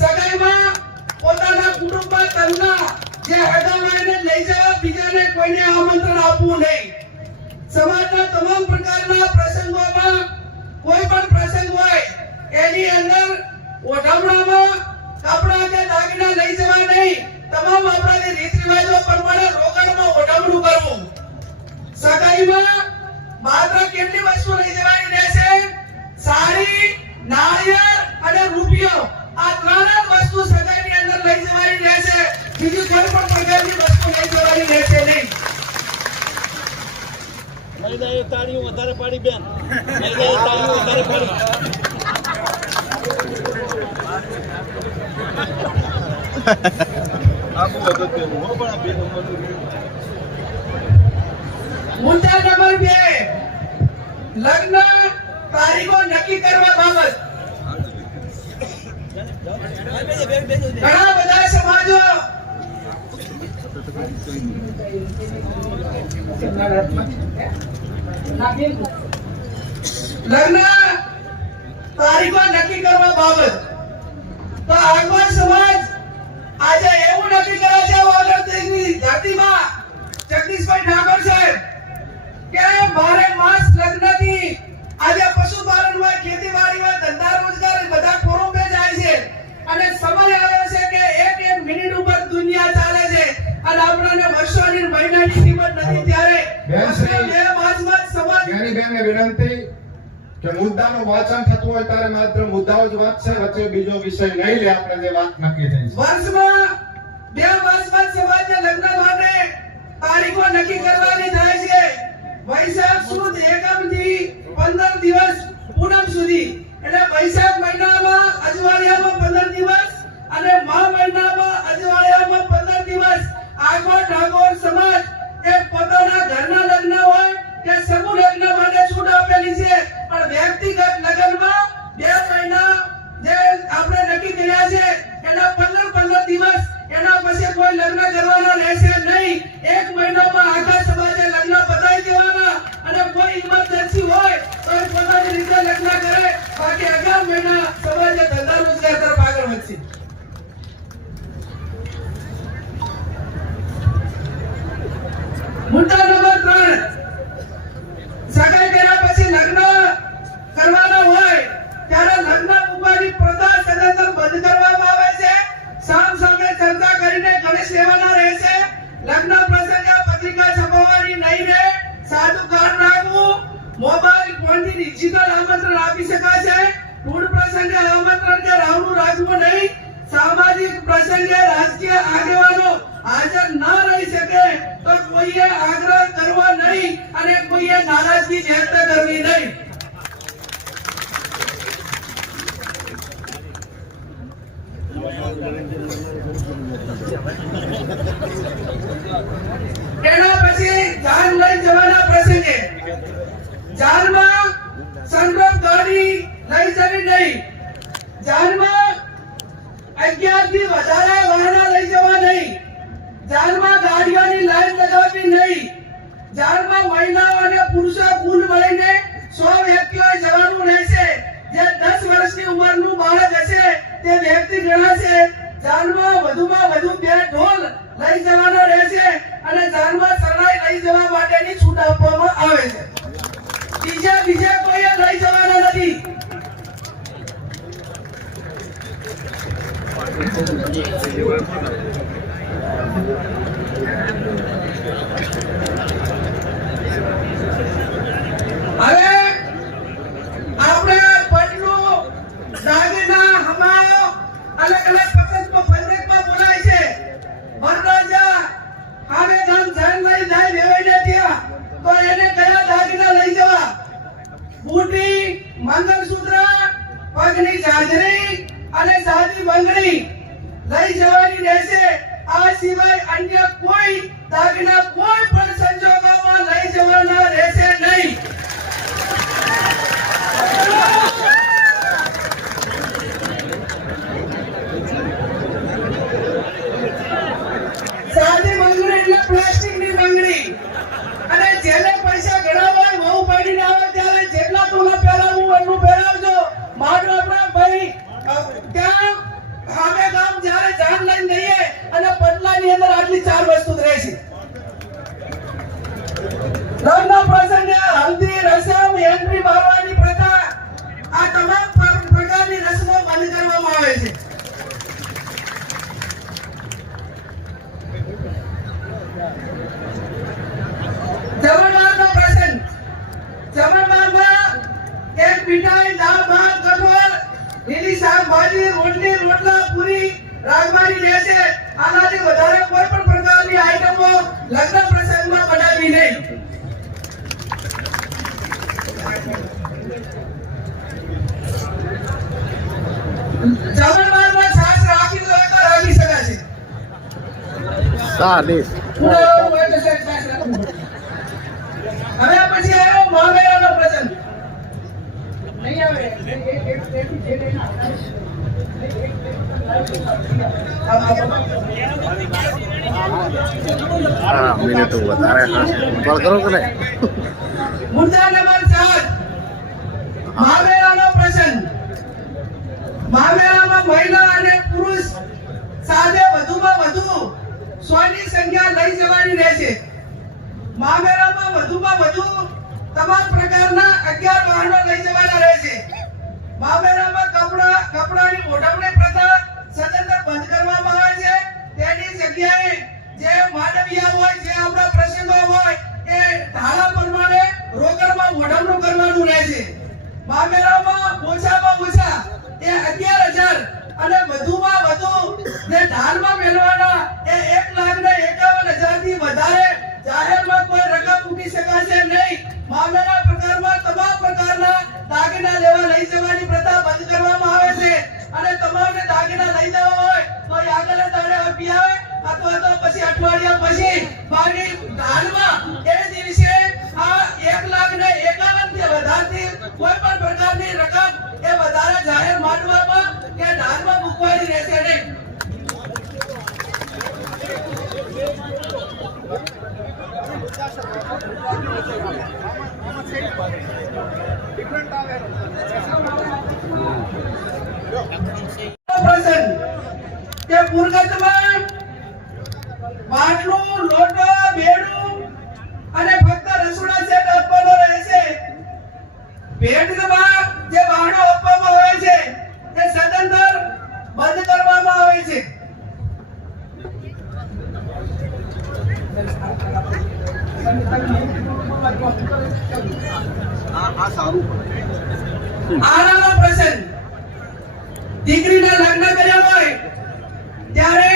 સગાઈમાં પોતાના કુટુંબમાં તલના જે હગાવાને લઈ જવા, બીજાને કોઈને આમંત્રણ આપવું નહીં. સમાજના તમામ પ્રકારના પ્રસંગોમાં કોઈ પણ પ્રસંગ હોય એની અંદર ઓઢામણામાં કપડા કે દાગીના લઈ જવા નહીં. તમામ આપણા રીત રિવાજો પ્રમાણે રોકડમાં ઓઢામણું કરવું. સગાઈમાં માત્ર કેટલી વસ્તુ લઈ જવાની રહેશે? સાડી, નાળિયેર અને રૂપિયો. આ 3 જ વસ્તુ સગાઈની અંદર લઈ જવાની રહેશે. બીજી કોઈ પણ પ્રકારની વસ્તુ લઈ જવાની રહેશે નહીં. તાળીઓ વધારે પાડી બેન, તાળીઓ વધારે પાડી. મુદ્દા નંબર 2 લગ્ન તારીખો નક્કી કરવા બાબત. ઘણા બધા સમાજો લગ્ન તારીખો નક્કી કરવા બાબત. તો આગમન સમાજ આજે એવું નક્કી કરે છે વાગડની ધરતીમાં જગદીશભાઈ ઠાકોર સાહેબ કે 12 માસ લગ્નથી આજે પશુપાલન હોય, ખેતીવાડી હોય, ધંધા રોજગાર બધા કોરોબે જાય છે અને સમય આવ્યો છે કે એક મિનિટ ઉપર દુનિયા ચાલે છે અને આપણને વર્ષોની મહિનાની કિંમત નથી. ત્યારે 2 માસમાં સમાજ બેનને વિનંતી કે મુદ્દાનું વાંચન થતું હોય ત્યારે માત્ર મુદ્દાઓ જ વાંચશે, વચ્ચે બીજો વિષય નહીં લે. આપણે જે વાત નક્કી થઈ છે વર્ષમાં 2 માસમાં સમાજના લગ્ન માટે તારીખો નક્કી કરવાની થાય છે. વૈશાખ સુદ એકમ થી 15 દિવસ પૂનમ સુધી, એટલે વૈશાખ મહિનામાં અજવાળિયામાં 15 દિવસ અને મહા મહિનામાં અજવાળિયામાં 15 દિવસ આગળ ઠાકોર સમાજ એ પોતાના ઘરના લગ્ન હોય કે સમૂહ લગ્ન માટે છૂટ આપેલી છે. પણ વ્યક્તિગત લગ્નમાં 2 મહિના જે આપણે નક્કી કર્યા છે એના 15 દિવસ, એના પછી કોઈ લગ્ન કરવાના રહેશે નહીં. 1 મહિનામાં આખા સમાજે લગ્ન પતાવી દેવાના અને કોઈ ઇમરજન્સી હોય તો એ પોતાની રીતે લગ્ન કરે. બાકી 11 મહિના સમાજે ધંધા રોજગાર તરફ આગળ વધશે. મુદ્દા નંબર 3 સગાઈ કર્યા પછી લગ્ન કરવાના હોય ત્યારે લગ્ન મૂકવાની પ્રથા સદંતર બંધ કરવામાં આવે છે. ડિજિટલ આમંત્રણ આપી શકાશે. ટૂર પ્રસંગે આમંત્રણ કે રાવણું રાખવું નહીં. સામાજિક પ્રસંગે રાજકીય આગેવાનો હાજર ન રહી શકે તો કોઈએ આગ્રહ કરવો નહીં અને કોઈએ નારાજગી વ્યક્ત કરવી નહીં. તેના પછી જાન લઈ જવાના પ્રસંગે જાનમાં સંગ્રહ ગાડી લઈ જવી નહીં. જાનમાં 11 થી વધારે વાહનો લઈ જવા નહીં. જાનમાં ગાડીઓની લાઈન લગાવવી નહીં. જાનમાં મહિલાઓ અને પુરુષો કુલ મળીને 100 વ્યક્તિઓ જવાનું રહેશે. જે 10 વર્ષની ઉંમરનું બાળક હશે તે વ્યક્તિ ગણાશે. જાનમાં વધુમાં વધુ 2 ઢોલ લઈ જવાનો રહેશે અને જાનમાં શરણાઈ લઈ જવા માટેની છૂટ આપવામાં આવે છે. બીજા કોઈ લઈ જવાના નથી. હવે આપણે પટલું દાગીના હમાઓ અલગ અલગ પંથકમાં બોલાય છે. વરરાજા હામે ગામ જાન લઈ જાય વેવાઈને ત્યાં તો એને કયા દાગીના લઈ જવા? બુટી, મંગળસૂત્ર, પગની જાજરી અને સાદી બંગડી લઈ જવાની રહેશે. આ સિવાય અન્ય કોઈ દાગીના કોઈ પણ સંજોગોમાં લઈ જવાના રહેશે નહીં. સાદી બંગડી એટલે પ્લાસ્ટિકની બંગડી. અને જેને પૈસા ઘણા હોય બહુ પડીને આવે ત્યારે જેટલા તોલા પહેરાવું એટલું પહેરાવજો. મારો આપણા ભાઈ ત્યાં હામે ગામ જ્યારે જાન લઈને જઈએ અને પટલાની અંદર આટલી 4 વસ્તુ જ રહેશે. લગ્ન પ્રસંગે હલ્દી રસમ એન્ટ્રી મારવાની પ્રથા આ તમામ પ્રકારની રસમો બંધ કરવામાં આવે છે. જમણવારનો પ્રસંગ. જમણવારમાં એક મીઠાઈ, દાળ ભાત, કઠોળ, લીલી શાકભાજી, રોટલી, રોટલા, પૂરી રાખવાની રહેશે. આનાથી વધારે કોઈ પણ પ્રકારની આઈટમો લગ્ન પ્રસંગમાં બનાવવી નહીં. જમણવારમાં છાશ રાખી હોય તો રાખી શકાશે. હવે પછી આવ્યો મામેરાનો પ્રસંગ. નહીં આવે મિનિટો વધારે કરો કે નહીં? મુદ્દા નંબર 4 મામેરાનો પ્રસંગ. મામેરામાં મહિલા અને પુરુષ સાથે વધુમાં વધુ 100 ની સંખ્યા લઈ જવાની રહેશે. મામેરામાં વધુમાં વધુ તમામ પ્રકારના 11 વાહનો લઈ જવાના રહેશે. મામેરામાં કપડાની ઓઢવણી પ્રથા સદંતર બંધ કરવામાં આવે છે. તેની જગ્યાએ જે માનવીય હોય, જે આપણા પ્રસંગો હોય એ ધારા પ્રમાણે રોકડમાં ઓઢવણું કરવાનું રહેશે. મામેરામાં ઓછામાં ઓછા એ 11,000 અને વધુમાં વધુ જે ધારમાં મેળવવાના એ 1,51,000 થી વધારે જાહેરમાં કોઈ રકમ મૂકી શકાશે નહીં. મામેરા પ્રકારમાં તમામ પ્રકારના દાગીના લેવા લઈ જવાની પ્રથા બંધ કરવામાં આવે છે. અને તમામને દાગીના લઈ જવા હોય તો આગળના દાડે આપી આવે અથવા તો પછી અઠવાડિયા પછી બાકી ધારમાં એ દિવસે આ 1,51,000 થી વધારથી કોઈ પણ પ્રકારની રકમ એ વધારે જાહેર માંડવામાં કે ધારમાં મૂકવાની રહેશે નહીં. પ્રસંગ કે પૂરગતમાં માટલું, લોટો, બેડું અને ફક્ત રસોડા સેટ આપવાનો રહેશે. ભેટમાં જે વાહનો આપવામાં આવે છે તે સદંતર બંધ કરવામાં આવે છે. આનાનો પ્રસંગ દીકરીના લગ્ન કર્યા હોય ત્યારે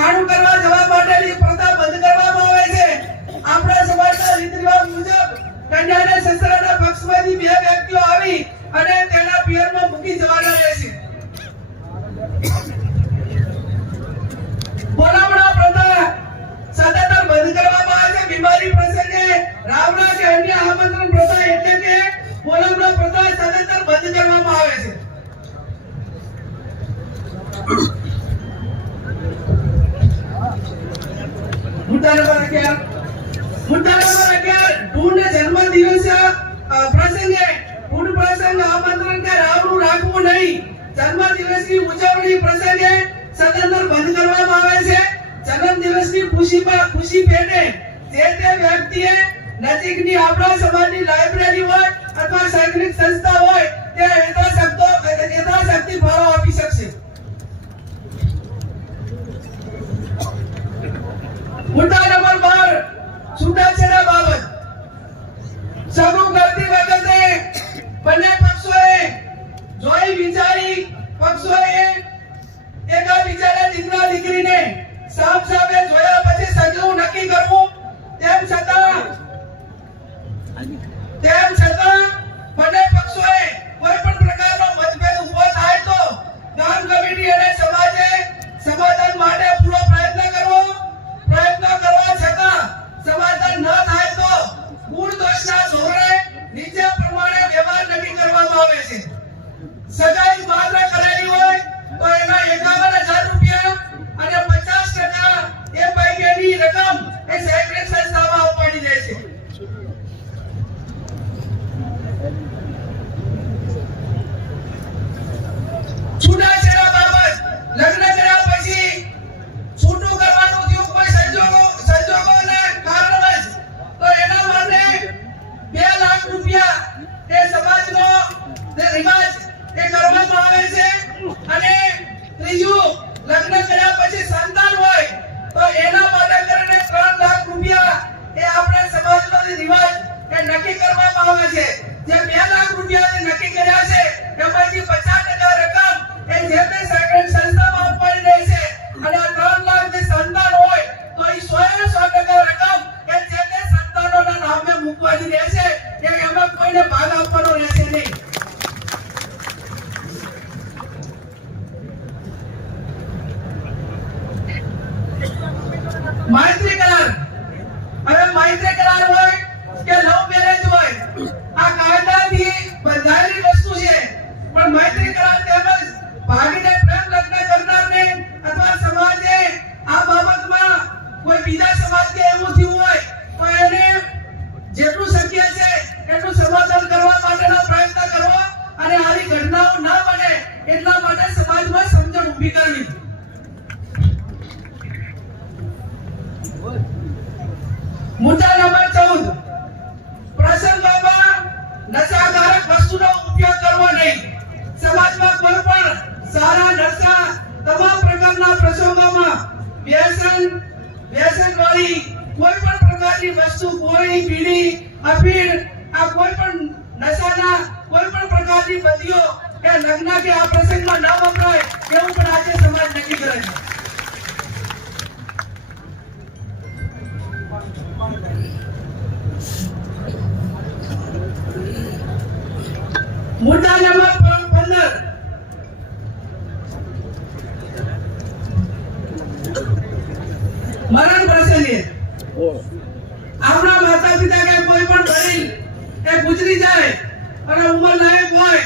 આણું કરવા જવા માટેની પ્રથા બંધ કરવામાં આવે છે. આપણા સમાજના રીત રિવાજ મુજબ કન્યાને સસરાના પક્ષમાંથી બે વ્યક્તિઓ આવી અને તેના પિયરમાં મૂકી જવાના રહે છે. બોલાવણા પ્રથા સદંતર બંધ કરવામાં આવે છે. બીમારી પ્રસંગે રાવણા કે અન્ય આમંત્રણ પ્રથા એટલે કે બોલાવણા પ્રથા સદંતર બંધ કરવામાં આવે છે. મુદ્દા નંબર 11 ઢૂંઢ જન્મદિવસ પ્રસંગે ઢૂંઢ પ્રસંગ આમંત્રણ કે રાવણું રાખવું નહીં. જન્મદિવસની ઉજવણી પ્રસંગે સદંતર બંધ કરવામાં આવે છે. જન્મદિવસની ખુશી પેટે જે તે વ્યક્તિએ નજીકની આપણા સમાજની લાઇબ્રેરી હોય અથવા શૈક્ષણિક સંસ્થા હોય તે યથાશક્તિ ફાળો આપી શકશે. મુદ્દા નંબર 12 છૂટાછેડા બાબત. સગું કરતી વખતે બંને પક્ષોએ જોઈ વિચારી એકબીજાના દીકરા દીકરીને સામે જોયા પછી સગું નક્કી કરવું. તેમ છતાં બંને પક્ષોએ કોઈ પણ પ્રકારનો મતભેદ ઉભો થાય તો ગામ કમિટી અને સમાજે સમાધાન માટે પૂરો પ્રયત્ન કરવા છતાં સમાધાન ન થાય તો ગુણ દોષના ધોરણે નીચે પ્રમાણે વ્યવહાર નક્કી કરવામાં આવે છે. સગાઈ માત્ર કરેલી હોય તો એના 51,000 રૂપિયા અને 50% એ પૈકીની રકમ એ શૈક્ષણિક સંસ્થામાં આપવાની રહે છે. છૂટાછેડા બાબત લગ્ન કર્યા પછી છૂટું કરવાનું થયું કોઈ સંજોગોને કારણવશ તો એના માટે 2 લાખ રૂપિયા એ સમાજનો રિવાજ એ કરવામાં આવે છે. અને ત્રીજું લગ્ન કર્યા પછી સંતાન હોય તો એના માટે કરીને 3 લાખ રૂપિયા એ આપણે સમાજનો રિવાજ એ નક્કી કરવામાં આવે છે. જે 2 લાખ રૂપિયા નક્કી કર્યા છે એમાંથી 50% રકમ એ જે તે શૈક્ષણિક સંસ્થામાં આપવાની રહેશે. અને આ 3 લાખ જે સંતાન હોય તો એ 100% રકમ એ જે તે સંતાનોના નામે મૂકવાની રહેશે. એમાં કોઈને ભાગ આપવાનો રહેશે નહીં. મૈત્રી કરાર. હવે મૈત્રી કરાર હોય કે લવ મેરેજ હોય આ કાયદાથી બંધાયેલી વસ્તુ છે. પણ મૈત્રી કરાર તેમજ ભાગીને પ્રેમ લગ્ન કરનારને અથવા સમાજે આ બાબતમાં કોઈ બીજા સમાજ કે એવું થયું હોય તો એને જેટલું શક્ય છે એટલું સમાધાન કરવા માટેનો પ્રયત્ન કરવો અને આવી ઘટનાઓ ન બને એટલા માટે સમાજમાં સમજણ ઊભી કરવી. મુદ્દા નંબર 14 પ્રસંગોમાં નશાકારક વસ્તુનો ઉપયોગ કરવો નહીં. સમાજમાં કોઈ પણ સારા નશા તમામ પ્રકારના પ્રસંગોમાં વ્યસન વાળી કોઈ પણ પ્રકારની વસ્તુ ગોળી બીડી અફીણ આ કોઈ પણ નશાના કોઈ પણ પ્રકારની બદીઓ કે લગ્ન કે આ પ્રસંગમાં ન વપરાય એવું પણ આજે સમાજ નક્કી કરે છે. મુદ્દા નંબર 15 મરણ પ્રસંગે આપણા માતા પિતા કે કોઈ પણ વડીલ એ ગુજરી જાય અને ઉંમર લાયક હોય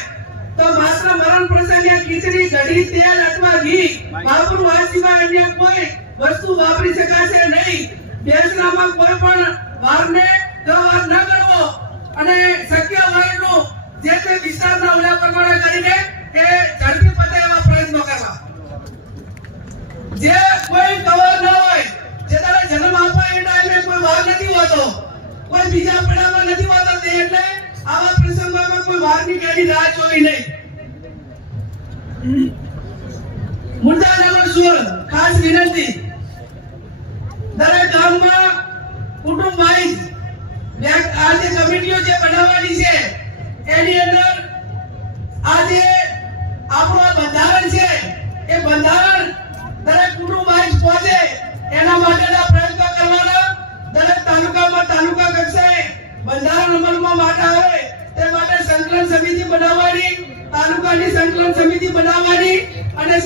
તો માત્ર મરણ પ્રસંગે ખીચડી કઢી તેલ અથવા ઘી વાપરવું આ સિવાય અન્ય કોઈ વસ્તુ વાપરી શકાશે નહીં. બેસણામાં કોઈ પણ વારને વ્યવહાર ન કરવો અને શક્ય હોય એટલું જે તે વિસ્તારના ઉલ્લેખ પ્રમાણે કરીને એ ઝડપી પતે એવા પ્રયત્નો કરવા. જે કોઈ કવર ન હોય જે તારે જન્મ આપવા એ ટાઈમે કોઈ વાર નથી હોતો કોઈ બીજા પડામાં નથી હોતો એટલે આવા પ્રસંગોમાં કોઈ વારની કેડી રાહ જોવી નહીં. મુદ્દા નંબર 16 ખાસ વિનંતી દરેક ગામમાં કુટુંબ વાઇઝ આ જે કમિટીઓ જે બનાવવાની છે એની અંદર આજે આપણું આ બંધારણ છે એ બંધારણ દરેક કુટુંબ વાઇઝ પહોંચે એના માટેના પ્રયત્નો કરવાના. દરેક તાલુકામાં તાલુકા કક્ષાએ બંધારણ અમલમાં માટે આવે તે માટે સંકલન સમિતિ બનાવવાની, તાલુકાની સંકલન સમિતિ બનાવવાની અને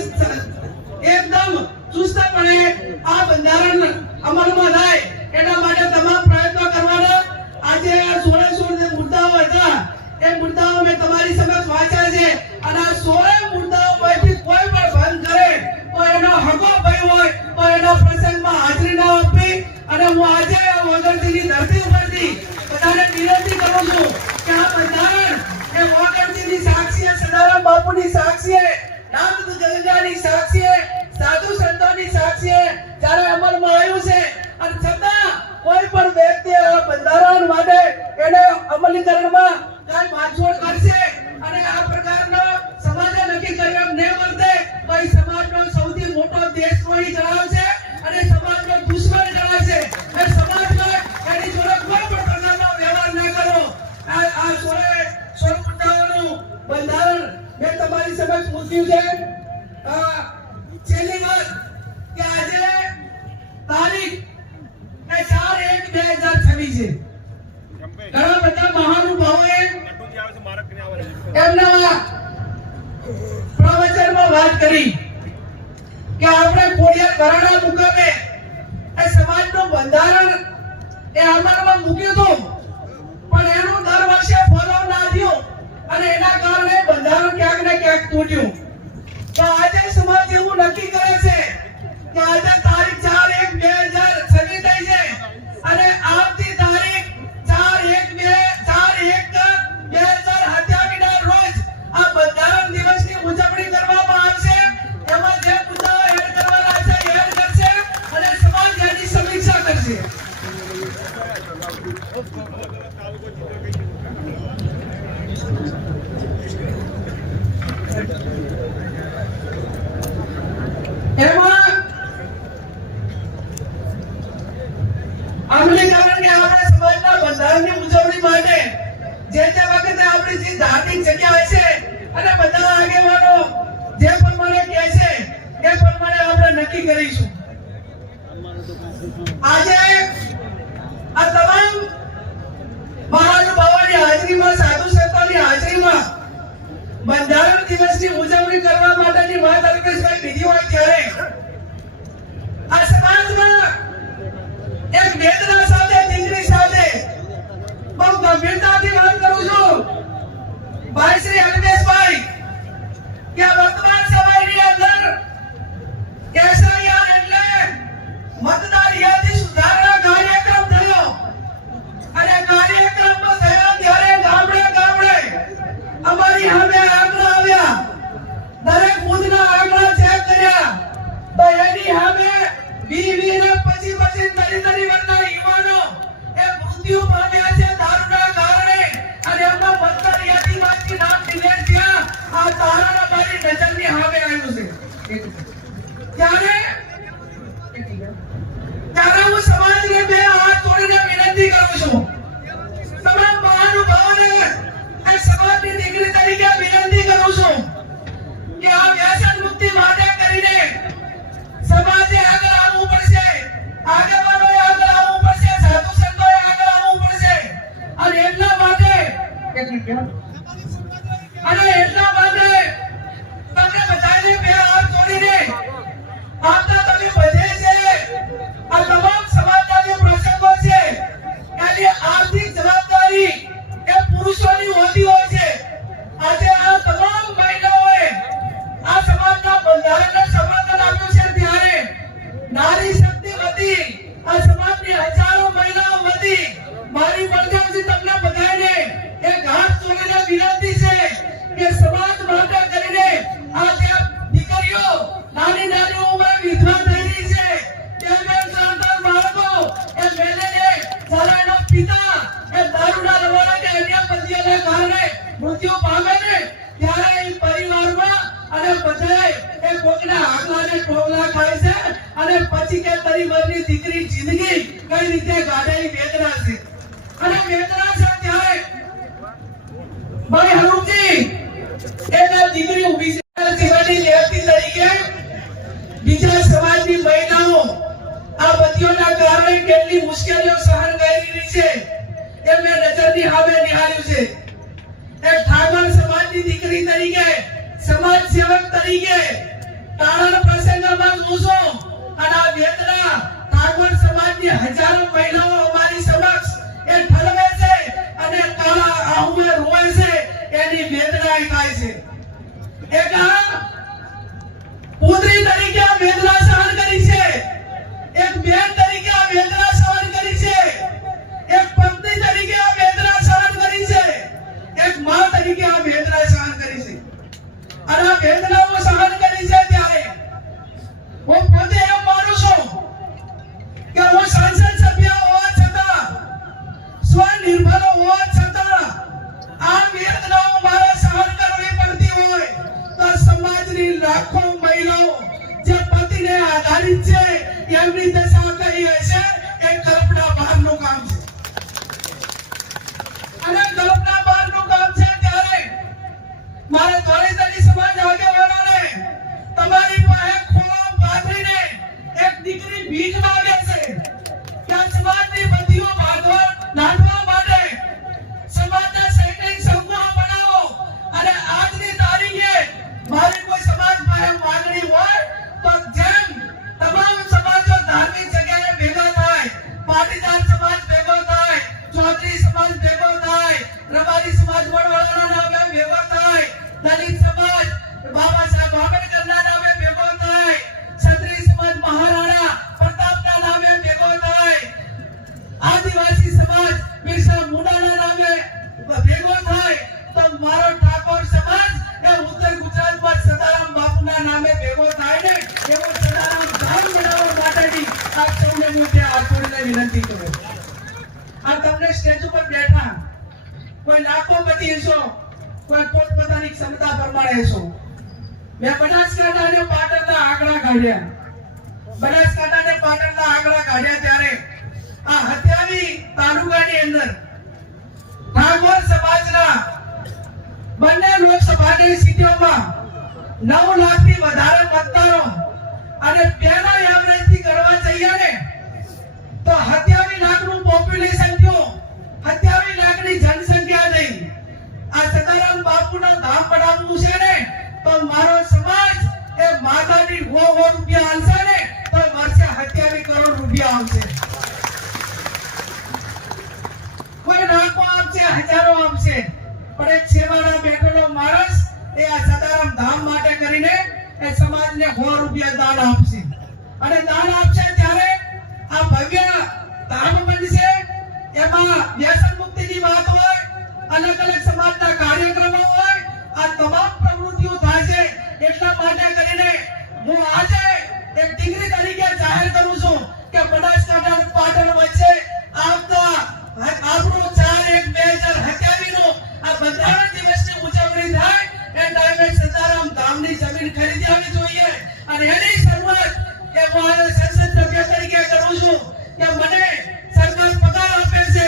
એકદમ ચુસ્તપણે આ બંધારણ અમલમાં થાય એના માટે તમામ પ્રયત્નો કરવાના. આજે 16 જે મુદ્દાઓ હતા એ મુદ્દાઓ મેં તમારી સમક્ષ વાંચ્યા છે અને આ 16 મુદ્દાઓ પૈકી કોઈ પણ ભંગ કરે તો એનો હકો ભય હોય તો એના પ્રસંગમાં હાજરી ના આપવી. અને હું આજે આ વગરજીની ધરતી ઉપરથી બધાને વિનંતી કરું છું કે આ બંધારણ એ વગરજીની સાક્ષીએ, સદારામ બાપુની સાક્ષીએ, નામદ ગંગાની સાક્ષીએ, સાધુ સંતોની સાક્ષીએ જ્યારે અમલમાં આવ્યું છે અને છતાં કોઈ પણ વ્યક્તિ આ બંધારણ માટે એને અમલીકરણમાં કાંઈ બાંધછોડ કરશે અને આ પ્રકારનો સમાજે નક્કી કર્યું ન વર્તે તો એ સમાજનો સૌથી મોટો દેશદ્રોહી ગણાવશે અને સમાજનો દુશ્મન ગણાવશે. એ સમાજમાં એની જોડે કોઈ પણ પ્રકારનો વ્યવહાર ન કરો. આ 16 મુદ્દાઓનું બંધારણ મેં તમારી સમક્ષ મૂક્યું છે. છેલ્લી વાત કે આજે તારીખ 4/1/2026 છે. ઘણા બધા મહાનુભાવોએ એમના પ્રવચનમાં વાત કરી કે આપણે ખોડિયાર ઘરાણા મુકામે એ સમાજનું બંધારણ એ અમલમાં મૂક્યું હતું પણ એનું દર વર્ષે ફોલો ના થયું અને એના કારણે બંધારણ ક્યાંક ને ક્યાંક તૂટ્યું. તો આજે સમાજ એવું નક્કી કરે છે કે આજે તારીખ 4/1/2026 થઈ છે અને આવતી તારીખ 4/1/2027 ના રોજ આ બંધારણ દિવસની ઉજવણી કરવામાં આવશે. એમાં જે મુદ્દાઓ એડ કરવાના છે એડ કરશે અને સમાજ એની સમીક્ષા કરશે. એમાં અમલીકરણ કે આપણે સમાજના બંધારણની ઉજવણી માટે જે વખતે આપણી જે ધાર્મિક જગ્યા છે અને બધા આગેવાનો જે પ્રમાણે કહે છે એ પ્રમાણે આપણે નક્કી કરીશું. આજે આ તમામ મહાનુભાવોની હાજરીમાં, સાધુ સંતોની હાજરીમાં બંધારણ દિવસની ઉજવણી કરવા માટેની વાત અલ્પેશભાઈ વિધિ હોય ત્યારે આ સમાજમાં એક વેદના સાથે, દિલની સાથે બહુ ગંભીરતાથી વાત કરું છું ભાઈ શ્રી અલ્પેશભાઈ કે વર્તમાન સમયની અંદર કેસરિયા એટલે મતદાર યાદી સુધારણા કાર્યક્રમ થયો અને કાર્યક્રમ થયો ત્યારે ગામડે ગામડે અમારી સામે આંકડા આવ્યા. દરેક બુથના આંકડા ચેક કર્યા તો એની સામે 20 ને 25 વર્ષના યુવાનો એ મૃત્યુ પામ્યા છે દારૂના કારણે અને એમના મતદાર યાદીમાંથી નામ ડિલીટ થયા. આ તારણ અમારી નજરની સામે આવ્યું છે. ત્યારે હું સમાજને બે હાથ જોડીને વિનંતી કરું છું, તમામ મહાનુભાવોને એ સમાજની દીકરી તરીકે વિનંતી કરું છું કે આ વ્યસન મુક્તિ માટે કરીને સમાજે આગળ આવવું પડશે, આગેવાનોએ આગળ આવવું પડશે, સાધુ સંતોએ આગળ આવવું પડશે અને એટલા માટે તમને બધાને બે હાથ જોડીને આપતા તમે બધે છે આ તમામ સમાજના જે પ્રસંગો છે એની આર્થિક જવાબદારી એ પુરુષોની હોતી હોય છે. આજે આ તમામ મહિલાઓએ આ સમાજના બંધારણને સમર્થન આપ્યું છે ત્યારે નારી શક્તિ વધી, આ સમાજની હજારો મહિલાઓ વધી. મારી બળદેવજી તમને બધાને એક હાથ જોડીને વિનંતી છે કે સમાજ માટે કરીને આ જે દીકરીઓ નાની નાની ઉંમરે વિધવા થઈ રહી છે, બે સંતાન બાળકો એ મેલેને જ્યારે એનો પિતા એ દારૂના રવાના કે અન્ય પદ્ધતિઓને કારણે મૃત્યુ પામે ને ત્યારે એ પરિવારમાં અને બધાએ એ કોકના આગલાને ટોગલા ખાય છે અને પછી કે તારી વરની દીકરી જિંદગી કઈ રીતે ગાડે વેદના છે. અને વેદના છે ત્યારે ભાઈ હરુજી એક દીકરી ઊભી છે જીવનની લેતી તરીકે બીજા સમાજની મહિલાઓ આ બતીઓના કારણે કેટલી મુશ્કેલીઓ સહન કરી રહી છે એ મેં નજરની સામે નિહાળ્યું છે એક ઠાકોર સમાજની દીકરી તરીકે સમાજ સેવક તરીકે તાળાના પ્રસંગમાં જોશો અને આ વેદના ઠાકોર સમાજની હજારો મહિલાઓ અમારી સમક્ષ એ ઠલવે છે અને કાળા આહુએ રોવે છે એની વેદના થાય છે એક પુત્રી તરીકે આ વેદના સહન કરી છે એક બેન તરીકે આ વેદના સહન કરી છે એક પત્ની તરીકે આ વેદના સહન કરી છે એક માં તરીકે આ વેદના સહન કરી છે અને આ વેદનાઓ સહન કરી છે ત્યારે હું પોતે એમ માનું છું કે હું સંસદ સભ્ય હોવા છતાં સ્વનિર્ભર હોવા છતાં આ વેદનાઓ મારે સહન કરવી પડતી હોય તો સમાજની લાખો મહિલાઓ જે પતિને આધારિત છે એમની દશા કઈ હશે એ કલ્પના બહારનું કામ છે અને કલ્પના બહારનું કામ છે ત્યારે મારે ધોળેદરી સમાજ આગેવાનોને તમારી પાસે ખોળો પાથરીને એક દીકરી ભીખ માંગે છે કે આ સમાજની બત્તીઓ નાથવા માટે સમાજના સૈનિક સંકુલો બનાવો અને આજની તારીખે મારી કોઈ સમાજ પાસે માંગણી હોય તો જેમ તમામ સમાજો ધાર્મિક જગ્યાએ ભેગા થાય પાટીદાર સમાજ ભેગો થાય ચૌધરી સમાજ ભેગો થાય રબારી સમાજ વડવાળાના નામે ભેગો થાય દલિત સમાજ બાબા સાહેબ આંબેડકરના નામે ભેગો થાય ક્ષત્રિય સમાજ મહારાણા પ્રતાપના નામે ભેગો થાય આદિવાસી સમાજ બિરસા મુંડાના નામે ભેગો થાય તો મારો ઠાકોર સમાજ એ ઉત્તર ગુજરાતમાં સદારામ બાપુના નામે ભેગો થાય ને એવો સદારામ ધામ બનાવવા માટેની આ સૌને હું ત્યાં હાથ જોડીને વિનંતી કરું આ તમને સ્ટેજ ઉપર બેઠા કોઈ લાખોપતિ હશો કોઈ પોતપોતાની ક્ષમતા પ્રમાણે હશો મેં બનાસકાંઠા અને પાટણના આંકડા કાઢ્યા બનાસકાંઠા અને પાટણના આંકડા કાઢ્યા ત્યારે આ હત્યાવી તાલુકાની અંદર ઠાકોર સમાજના બંને લોકસભાની સીટોમાં 9 લાખથી વધારે મતદારો અને પેલા એવરેજથી કરવા જઈએ ને તો 27 લાખનું પોપ્યુલેશન થયું 27 લાખની જનસંખ્યા થઈ આ સદારામ બાપુના ધામ બનાવવું છે ને તો મારો સમાજ એ માતાની હો રૂપિયા આવશે ને તો વર્ષે 27 કરોડ રૂપિયા આવશે કોઈ લાખો આપશે હજારો આપશે પણ એક સેવાના બેઠેલો માણસ એ આ સદારામ ધામ માટે કરીને એ સમાજને 100 રૂપિયા દાન આપશે અને દાન આપશે ત્યારે આ ભવ્ય ધામ બનશે એમાં વ્યસન મુક્તિની વાત હોય અલગ અલગ સમાજના કાર્યક્રમો હોય આ તમામ પ્રવૃત્તિઓ થશે એટલા માટે કરીને હું આજે એક ડિગ્રી તરીકે જાહેર કરું છું કે બનાસકાંઠા અને પાટણ વચ્ચે આવતા આપણું 4/1/2027 નો આ બંધારણ દિવસની ઉજવણી થાય એ ટાઈમે સદારામ ધામની જમીન ખરીદી આવી જોઈએ અને એની શરૂઆત કે હું સંસદ સભ્ય તરીકે કરું છું કે મને સરકાર પગાર આપે છે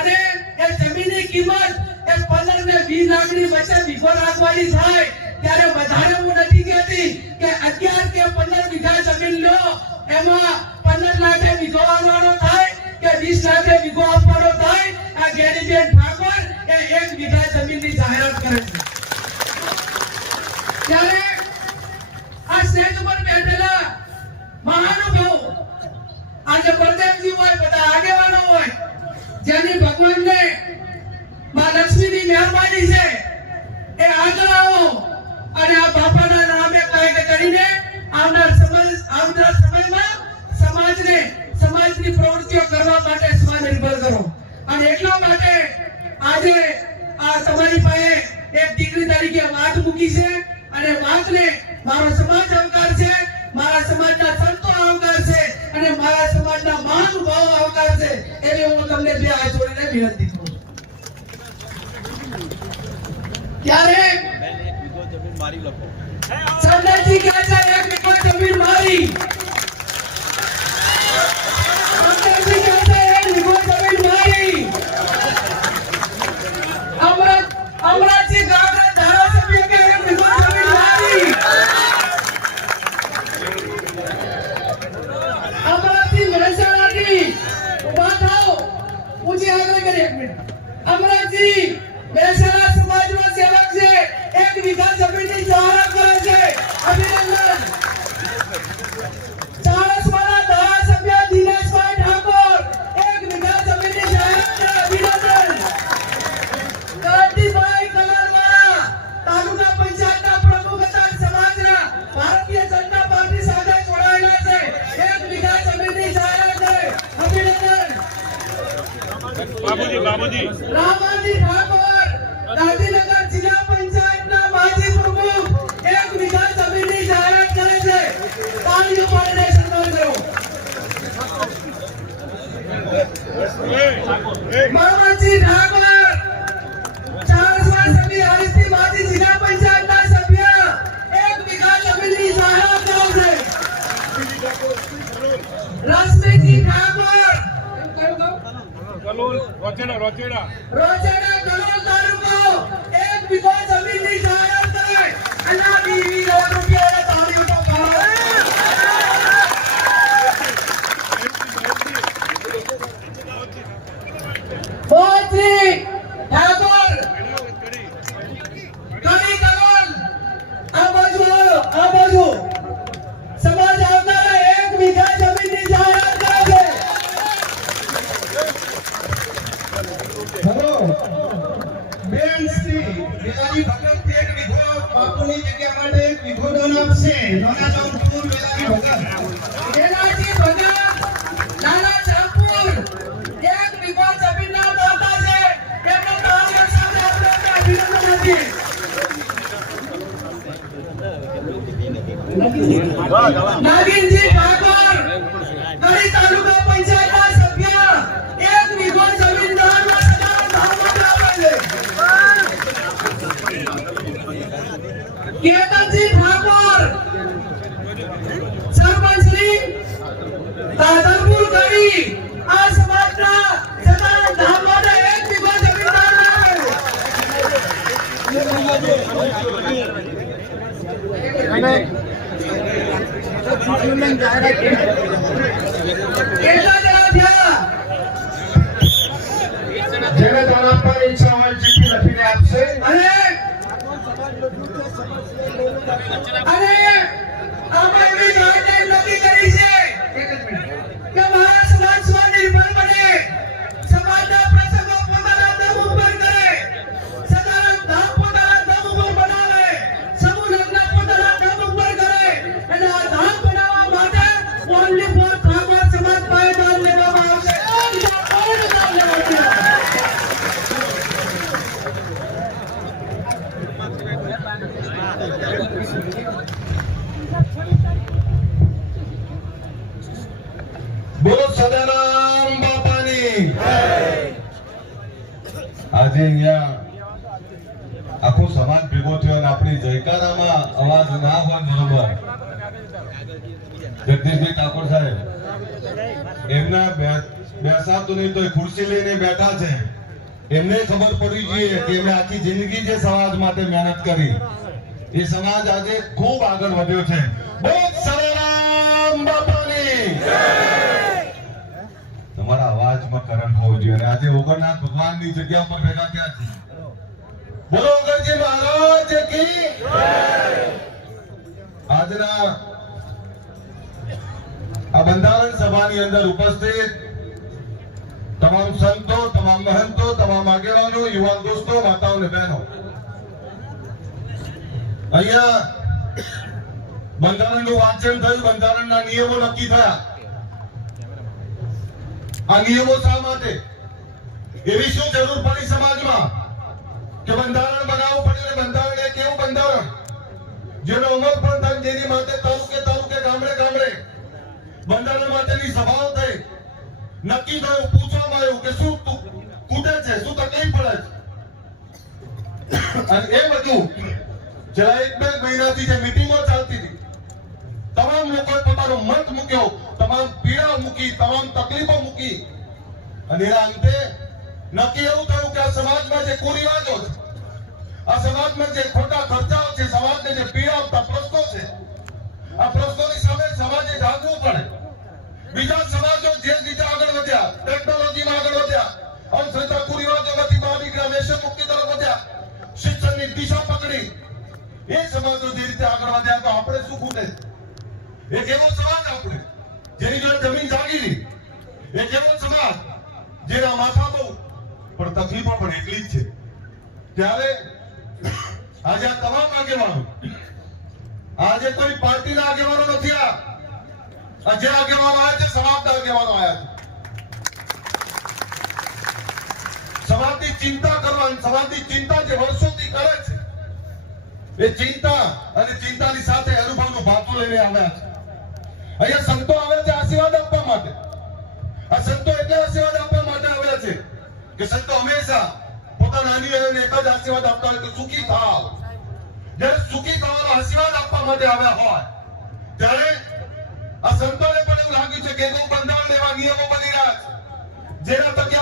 અને એ જમીનની કિંમત એ 15 ને 20 લાખની વચ્ચે વીઘો રાખવાની થાય ત્યારે વધારે હું નથી કહેતી કે 11 કે 15 વીઘા જમીન લો એમાં 15 લાખે વીઘો આવવાનો થાય કે 20 લાખે વીઘો આપવાનો થાય આ ગેરીબેન ઠાકોર એ 1 વીઘા જમીનની જાહેરાત કરે છે ત્યારે આ સ્ટેજ ઉપર બેઠેલા મહાનુભાવો આજે પ્રદેશજી હોય બધા આગેવાનો હોય જેની ભગવાનને માં લક્ષ્મીની મહેરબાની છે એ આગળ આવો અને આ બાપાના નામે કંઈક કરીને આવનાર સમયમાં સમાજની પ્રવૃત્તિઓ કરવા માટે સ્વનિર્ભર કરો અને એટલા માટે આજે આ તમારી પાસે એક દીકરી તરીકે વાત મૂકી છે અને વાતને મારો સમાજ આવકાર છે મારા સમાજના સંતો આવકાર છે અને મારા સમાજના મહાનુભાવો આવકાર છે એટલે હું તમને બે હાથ જોડીને વિનંતી કરું છું ત્યારે સરદારજી કહે છે 1 વીઘો જમીન મારી સરદારજી કહે છે 1 વીઘો જમીન મારી ઊંચી આગળ કરી એક મિનિટ અમરાજી બેસેલા સમાજમાં સેવક છે 1 વીઘા જમીનની જાહેરાત કરે છે અભિનંદન ચાણસમાના ધારાસભ્ય દિનેશભાઈ ઠાકોર 1 વીઘા જમીનની જાહેરાત કરે અભિનંદન કાંતિભાઈ કલરવાળા તાલુકા પંચાયતના પ્રમુખ હતા સમાજના ભારતીય જનતા પાર્ટી સાથે જોડાયેલા છે 1 વીઘા જમીનની જાહેરાત કરે અભિનંદન બાબુજી રામાજી ઠાકોર ગાંધીનગર જિલ્લા પંચાયતના માજી પ્રમુખ 1 વીઘા જમીનની જાહેરાત કરે છે તાળીઓ પાડીને સન્માન કરો મામાજી ઠાકોર ચારસમા સભ્ય હરીશથી માજી જિલ્લા પંચાયતના સભ્ય 1 વીઘા જમીનની જાહેરાત કરે છે રશ્મિજી ઠાકોર રોચેડા કલોલ તાલુકો 1 વીઘા જમીનની જાહેરાત કરે અને 20,000 રૂપિયા તાળી ઉઠાવો બોજી ઠાકોર કણી કલોલ આ બાજુ આવો આ બાજુ સમાજ આવનારા 1 વીઘા જમીનની જાહેરાત કરે છે હેલો બેન શ્રી વેલાજી ભગત 1 વીઘો બાપુની જગ્યા માટે 1 વીઘો દાન આપશે નાના ચાંદપુર વેલાજી ભગત વેલાજી ભગત નાના ચાંદપુર 1 વીઘા જમીનના દાતા છે એમને તાળીઓ સાથે આપણે અભિનંદન આપીએ નાગિનજી ઠાકોર કડી તાલુકા પંચાયતના સભ્ય 1 વીઘો જમીન દાનમાં સદાનો ધામ માટે આપે છે કેતનજી ઠાકોર સરપંચ શ્રી તાજલપુર કડી આ સમાજના સદાનો ધામ માટે 1 વીઘો જમીન દાનમાં આપે કેટલા જણા થયા જેને દાન આપવાની ઈચ્છા હોય ચિઠ્ઠી લખીને આપશે અને આપણે એવી ગાઈડલાઈન નક્કી કરી છે કે મારા સમાજ સ્વનિર્ભર બને સમાજના પ્રસંગો પોતાના દમ ઉપર કરે સદારામ ધામ પોતાના દમ ઉપર બનાવે સમૂહ લગ્ન પોતાના દમ ઉપર કરે અને આ ધામ બનાવવા માટે ઓનલી ફોર ઠાકોર સમાજ પાસે દાન લેવામાં આવશે બીજા કોઈને દાન લેવામાં આવશે બોલો સદારામ બાપાની આજે અહીંયા આખો સમાજ ભેગો થયો અને આપણી જયકારામાં અવાજ ના હોય બરોબર જગદીશભાઈ ઠાકોર સાહેબ એમના બેસાતું નહીં તો ખુરશી લઈને બેઠા છે એમને ખબર પડવી જોઈએ કે એમણે આખી જિંદગી જે સમાજ માટે મહેનત કરી એ સમાજ આજે ખૂબ આગળ વધ્યો છે બોલ સદારામ બાપાની તમારા અવાજમાં કરંટ હોવો જોઈએ અને આજે ઓગણનાથ ભગવાનની જગ્યા પર ભેગા થયા છે બોલો ઓગણજી મહારાજ કી આજના આ બંધારણ સભાની અંદર ઉપસ્થિત તમામ સંતો તમામ મહંતો તમામ આગેવાનો યુવાન દોસ્તો માતાઓ અને બહેનો અહીંયા બંધારણનું વાંચન થયું બંધારણના નિયમો નક્કી થયા આ નિયમો શા માટે એવી શું જરૂર પડી સમાજમાં કે બંધારણ બનાવવું પડ્યું બંધારણ એક એવું બંધારણ જેનો અમલ પણ થાય જેની માટે તાલુકે તાલુકે ગામડે ગામડે બંધારણ માટેની સભાઓ થઈ નક્કી થયું પૂછવામાં આવ્યું કે શું તૂટે છે શું તકલીફ પડે છે અને એ બધું છેલ્લા 1-2 મહિનાથી જે મીટિંગો ચાલતી હતી તમામ લોકોએ પોતાનો મત મૂક્યો તમામ પીડા મૂકી તમામ તકલીફો મૂકી અને એના અંતે નક્કી એવું થયું કે આ સમાજમાં જે કુરિવાજો છે આ સમાજમાં જે ખોટા ખર્ચાઓ છે સમાજને જે પીડા આપતા પ્રશ્નો છે આ પ્રશ્નોની સામે સમાજે જાગવું પડે બીજા સમાજો જે રીતે આગળ વધ્યા ટેકનોલોજીમાં આગળ વધ્યા સંસ્થા કુરિવાજોમાંથી બહાર નીકળ્યા, વ્યસન મુક્તિ તરફ વધ્યા, શિક્ષણની દિશા પકડી. એ સમાજો જે રીતે આગળ વધ્યા તો આપણે શું ખૂટે? એક એવો સમાજ આપણે જેની જોડે જમીન જાગીરી, એક એવો સમાજ જેના માથા બહુ પણ તકલીફો પણ એટલી જ છે. ત્યારે આજે આ તમામ આગેવાનો, આજે કોઈ પાર્ટીના આગેવાનો નથી, આ જે આગેવાનો આવ્યા છે સમાજના આગેવાનો આવ્યા છે. સમાજની ચિંતા કરવાની, સમાજની ચિંતા જે વર્ષોથી કરે છે એ ચિંતા અને ચિંતાની સાથે અનુભવનું ભાતું લઈને આવ્યા છે. અહીંયા સંતો આવે છે આશીર્વાદ આપવા માટે. આ સંતો એટલે આશીર્વાદ આપવા માટે આવ્યા છે કે સંતો હંમેશા પોતાના અનુયાયીઓને એક જ આશીર્વાદ આપતા હોય કે સુખી થાવ. જ્યારે સુખી થવાનો આશીર્વાદ આપવા માટે આવ્યા હોય ત્યારે આ સંતોને પણ એવું લાગ્યું છે કે એવું બંધારણ એવા નિયમો બની રહ્યા છે જેના થકી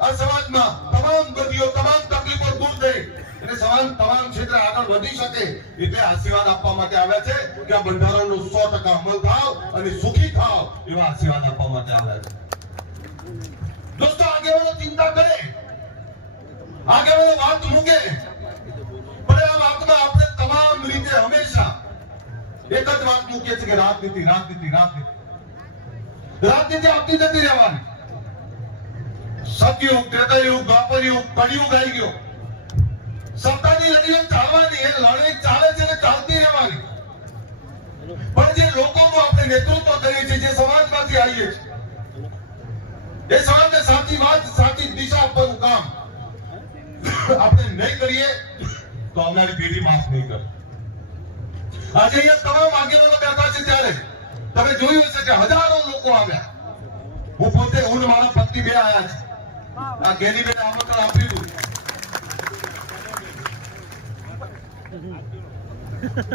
આ સમાજમાં તમામ ગતિઓ, તમામ તકલીફો દૂર થઈ અને સમાજ તમામ ક્ષેત્રે આગળ વધી શકે એટલે આશીર્વાદ આપવા માટે આવ્યા છે કે આ બંધારણનો 100% અમલ થાવ અને સુખી થાવ એવા આશીર્વાદ આપવા માટે આવ્યા છે. દોસ્તો, આગેવાનો ચિંતા કરે, આગેવાનો વાત મૂકે, પણ આ વાતમાં આપણે તમામ રીતે હંમેશા એક જ વાત મૂકીએ છીએ કે રાજનીતિ આપતી જતી રહેવાની. સતયુગ, ત્રેતાયુગ, દ્વાપરયુગ, કળિયુગ આવી ગયો. સત્તાની લડીઓ ચાલવાની, એ લડાઈ ચાલે છે ને ચાલતી રહેવાની. પણ જે લોકોનું આપણે નેતૃત્વ કરીએ છીએ, જે સમાજમાંથી આવીએ છીએ, એ સમાજને સાચી વાત, સાચી દિશા આપવાનું કામ આપણે નહીં કરીએ તો આવનારી પેઢી માફ નહીં કરે. આજે અહીંયા તમામ આગેવાનો બેઠા છે ત્યારે તમે જોયું હશે કે હજારો લોકો આવ્યા. હું પોતે, હું મારા પત્ની બે આવ્યા છે. આ ગેની બેને આમંત્રણ આપ્યું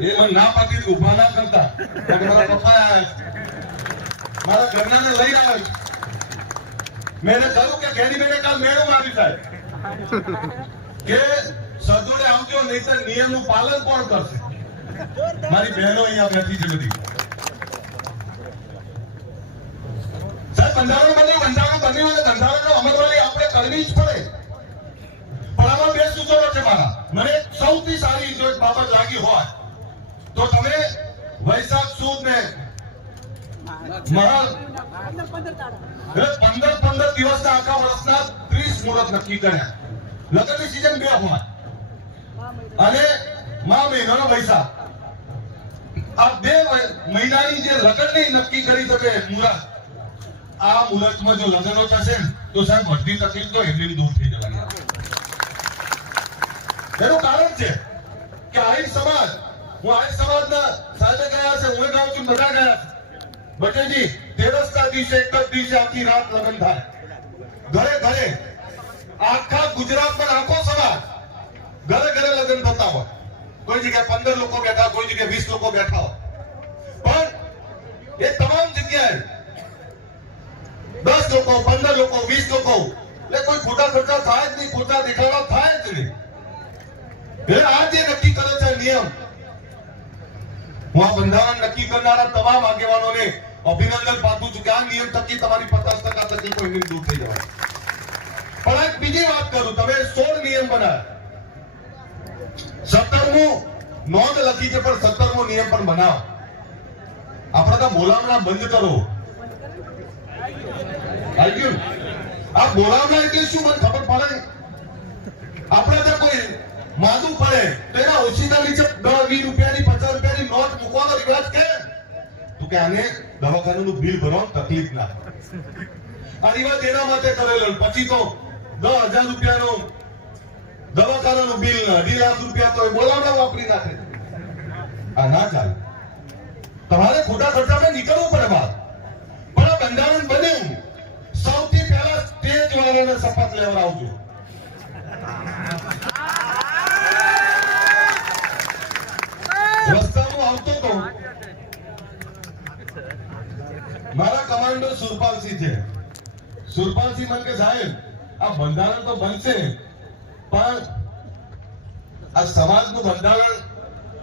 એ મને ના પાડી ઉભા ના કરતા કે મારા પપ્પા આવ્યા છે, મારા ઘરનાને લઈને આવ્યા છે. મેં કહ્યું કે ગેની બેને કાલ મેળવમાં આવી જાય કે સદોડે આવજો, નહીંતર નિયમનું પાલન કોણ કરશે? મારી બહેનો અહીંયા બેઠી છે બધી. સાહેબ, બંધારણ બન્યું અને બંધારણનો અમલવારી આપણે કરવી જ પડે. પણ આમાં બે સૂચનો છે મારા. મને સૌથી સારી જો એક બાબત લાગી હોય તો તમે વૈશાખ સુદ ને મહાલ 15 દિવસના આખા વર્ષના 30 મુહૂર્ત નક્કી કર્યા. લગ્નની સીઝન 2 હોય અને મા મહિનાનો વૈશાખ, આ 2 મહિનાની જે લગ્નની નક્કી કરી તમે મુહૂર્ત, આ મુહૂર્તમાં જો લગ્નો થશે તો સાહેબ બધી તકલીફ તો એટલી દૂર થઈ જવાની. એનું કારણ છે કે આહિર સમાજ, હું આહિર સમાજના સાથે ગયા છે, હું ગાઉં છું, બધા ગયા છે. બટેજી 13ના દિવસે એક જ દિવસે આખી રાત લગ્ન થાય. ઘરે ઘરે આખા ગુજરાતમાં આખો સમાજ ઘરે ઘરે લગ્ન થતા હોય. કોઈ જગ્યાએ 15 લોકો બેઠા, કોઈ જગ્યાએ 20 લોકો બેઠા હોય. પણ એ તમામ જગ્યાએ 10 લોકો, 15 લોકો, 20 લોકો, એટલે કોઈ ખોટા ખર્ચા થાય જ નહીં, ખોટા દેખાડા થાય જ નહીં. એટલે આ જે નક્કી કરે છે નિયમ, હું આ બંધારણ નક્કી કરનારા તમામ આગેવાનોને અભિનંદન પાઠવું છું કે આ નિયમ થકી તમારી 50% તકલીફો એની દૂર થઈ જવાની. પણ એક બીજી વાત કરું, તમે 16 નિયમ બનાવ્યા, 17મો નોંધ લખી છે પણ 17મો નિયમ પણ બનાવો. આપણે તો બોલાવણા બંધ કરો. આવી ગયું? આ બોલાવણા એટલે શું મને ખબર પડે? આપણે ત્યાં કોઈ માદું પડે તો એના ઓછીના નીચે 10, 20 રૂપિયાની, 50 રૂપિયાની નોટ મૂકવાનો રિવાજ કે તો કે આને દવાખાનાનું બિલ ભરવાનું તકલીફ ના. આ રિવાજ એના માટે કરેલો. પછી તો 10,000 રૂપિયાનું દવાખાનાનું બિલ, 2.5 લાખ રૂપિયા તો બોલાવડા વાપરી નાખે. આ ના ચાલે. તમારે ખોટા ખર્ચામાં નીકળવું પડે બહાર. પણ આ બંધારણ બન્યું, સૌથી પહેલા સ્ટેજ વાળાને શપથ લેવડાવજો. રસ્તામાં આવતો તો મારા કમાન્ડર સુરપાલસિંહ છે. સુરપાલસિંહ મને કે સાહેબ આ બંધારણ તો બનશે પણ આ સમાજનું બંધારણ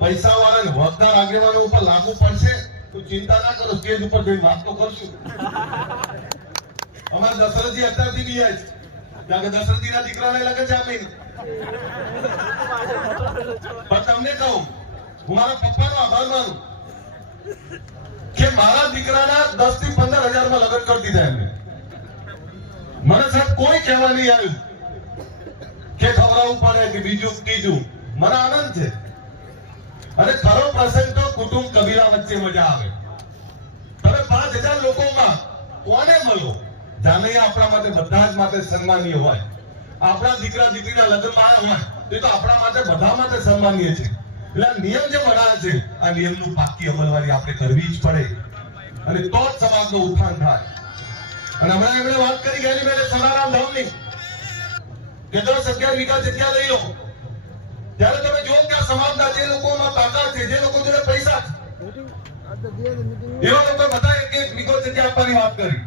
પૈસા વાળા ને વગદાર આગેવાનો ઉપર લાગુ પડશે તો ચિંતા ના કરો, સ્ટેજ ઉપર જઈને વાત તો કરશું. અમારા દશરથજી અત્યારથી બી જાય છે. કારણ કે દશરથીના દીકરાને લગન છે આ મહિને. પણ તમને કહું, હું મારા પપ્પાનો આભાર માનું કે મારા દીકરાના 10 થી 15 હજારમાં લગ્ન કરી દીધા એમને. મને સાહેબ કોઈ કહેવા નહીં આવ્યું કે ખવડાવવું પડે કે બીજું ત્રીજું. મને આનંદ છે. અને ખરો પ્રસંગ તો કુટુંબ કબીલા વચ્ચે મજા આવે. તમે 5000 લોકોમાં કોને મળો? જાનૈયા આપણા માટે બધા જ માટે સન્માનીય હોય. આપણા દીકરા દીકરીના લગ્નમાં આવ્યા હોય તો એ તો આપણા માટે બધા માટે સન્માનીય છે. એટલે આ નિયમ જે બનાવે છે, આ નિયમનું પાકી અમલવારી આપણે કરવી જ પડે, અને તો જ સમાજનું ઉત્થાન થાય. અને હમણાં એમણે વાત કરી ગયેલી મેં સદારામ ધામની કે 10-11 વીઘા જગ્યા લઈ લો. ત્યારે તમે જુઓ કે આ સમાજના જે લોકોમાં તાકાત છે, જે લોકો જોડે પૈસા છે, એવા લોકો બધા એક વીઘો જગ્યા આપવાની વાત કરી.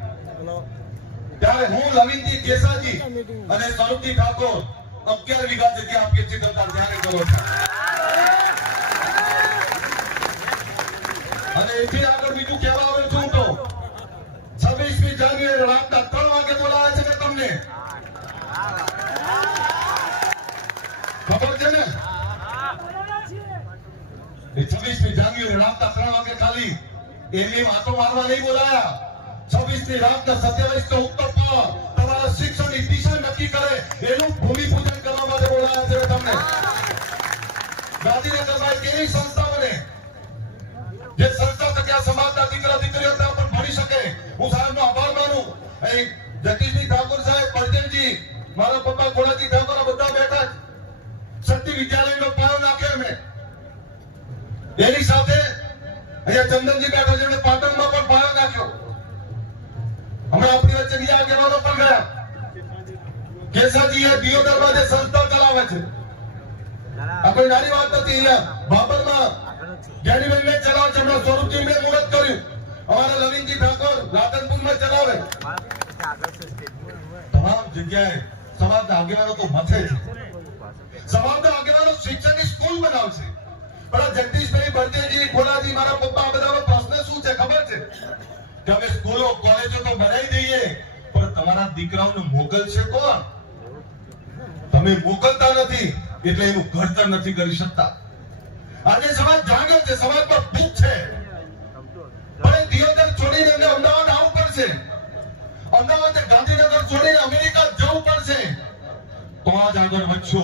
ત્યારે હું લવિંગજી કેસાજી અને સ્વરૂપજી ઠાકોર 11 વીઘા જગ્યા આપીએ છીએ. તમે ધ્યાન કરો છો. અને એથી આગળ બીજું કહેવા આવે છું તો 26મી જાન્યુઆરી રાતના 3 વાગે બોલાવે છે કે તમને ખબર છે ને? એ 26મી જાન્યુઆરી રાતના 3 વાગે ખાલી એમની વાતો મારવા નહીં બોલાયા. 26ની રાતના 27 ઉત્તર પર તમારા શિક્ષણની દિશા નક્કી કરે એનું ભૂમિપૂજન કરવા માટે બોલાયા છે તમને. ગાંધીનગરમાં કેવી સંસ્થા બને જે સંસ્થા થકી આ સમાજના દીકરા દીકરીઓ પણ ભણી શકે. હું સાહેબનો આભાર માનું. અહીં જગદીશજી ઠાકોર સાહેબ, પરજનજી, મારા પપ્પા કોલાજી ઠાકોર બધા બેઠા શક્તિ વિદ્યાલયનો પાયો નાખ્યો એમણે. એની સાથે અહીંયા ચંદનજી બેઠા છે, પાટણમાં પણ પાયો નાખ્યો. હમણાં આપણી વચ્ચે બીજા આગેવાનો પણ ગયા. કેસાજી દિયોદરમાં જે સંસ્થા ચલાવે છે, આ કોઈ નાની વાત નથી. અહીંયા બાબરમાં જ્ઞાનીબેન મેં ચલાવે છે, હમણાં સ્વરૂપજી મેં મુહૂર્ત કર્યું. અમારા લવિંગજી ઠાકોર રાધનપુરમાં ચલાવે. તમામ જગ્યાએ સમાજના આગેવાનો તો મથે છે. સમાજના આગેવાનો શિક્ષણની સ્કૂલ બનાવશે. પણ આ જગદીશભાઈ, ભરતેજી, ખોલાજી, મારા પપ્પા, બધાનો પ્રશ્ન શું છે ખબર છે? કે અમે સ્કૂલો કોલેજો તો બનાવી દઈએ, પણ તમારા દીકરાઓને મોકલશે કોણ? તમે મોકલતા નથી એટલે એનું ઘડતર નથી કરી શકતા. આજે સમાજ જાગે છે, સમાજમાં ભૂખ છે, પણ એ દિયોદર છોડીને એમને અમદાવાદ આવવું પડશે. અમદાવાદ ગાંધીનગર છોડીને અમેરિકા જવું પડશે. તો આજ આગળ વધશો.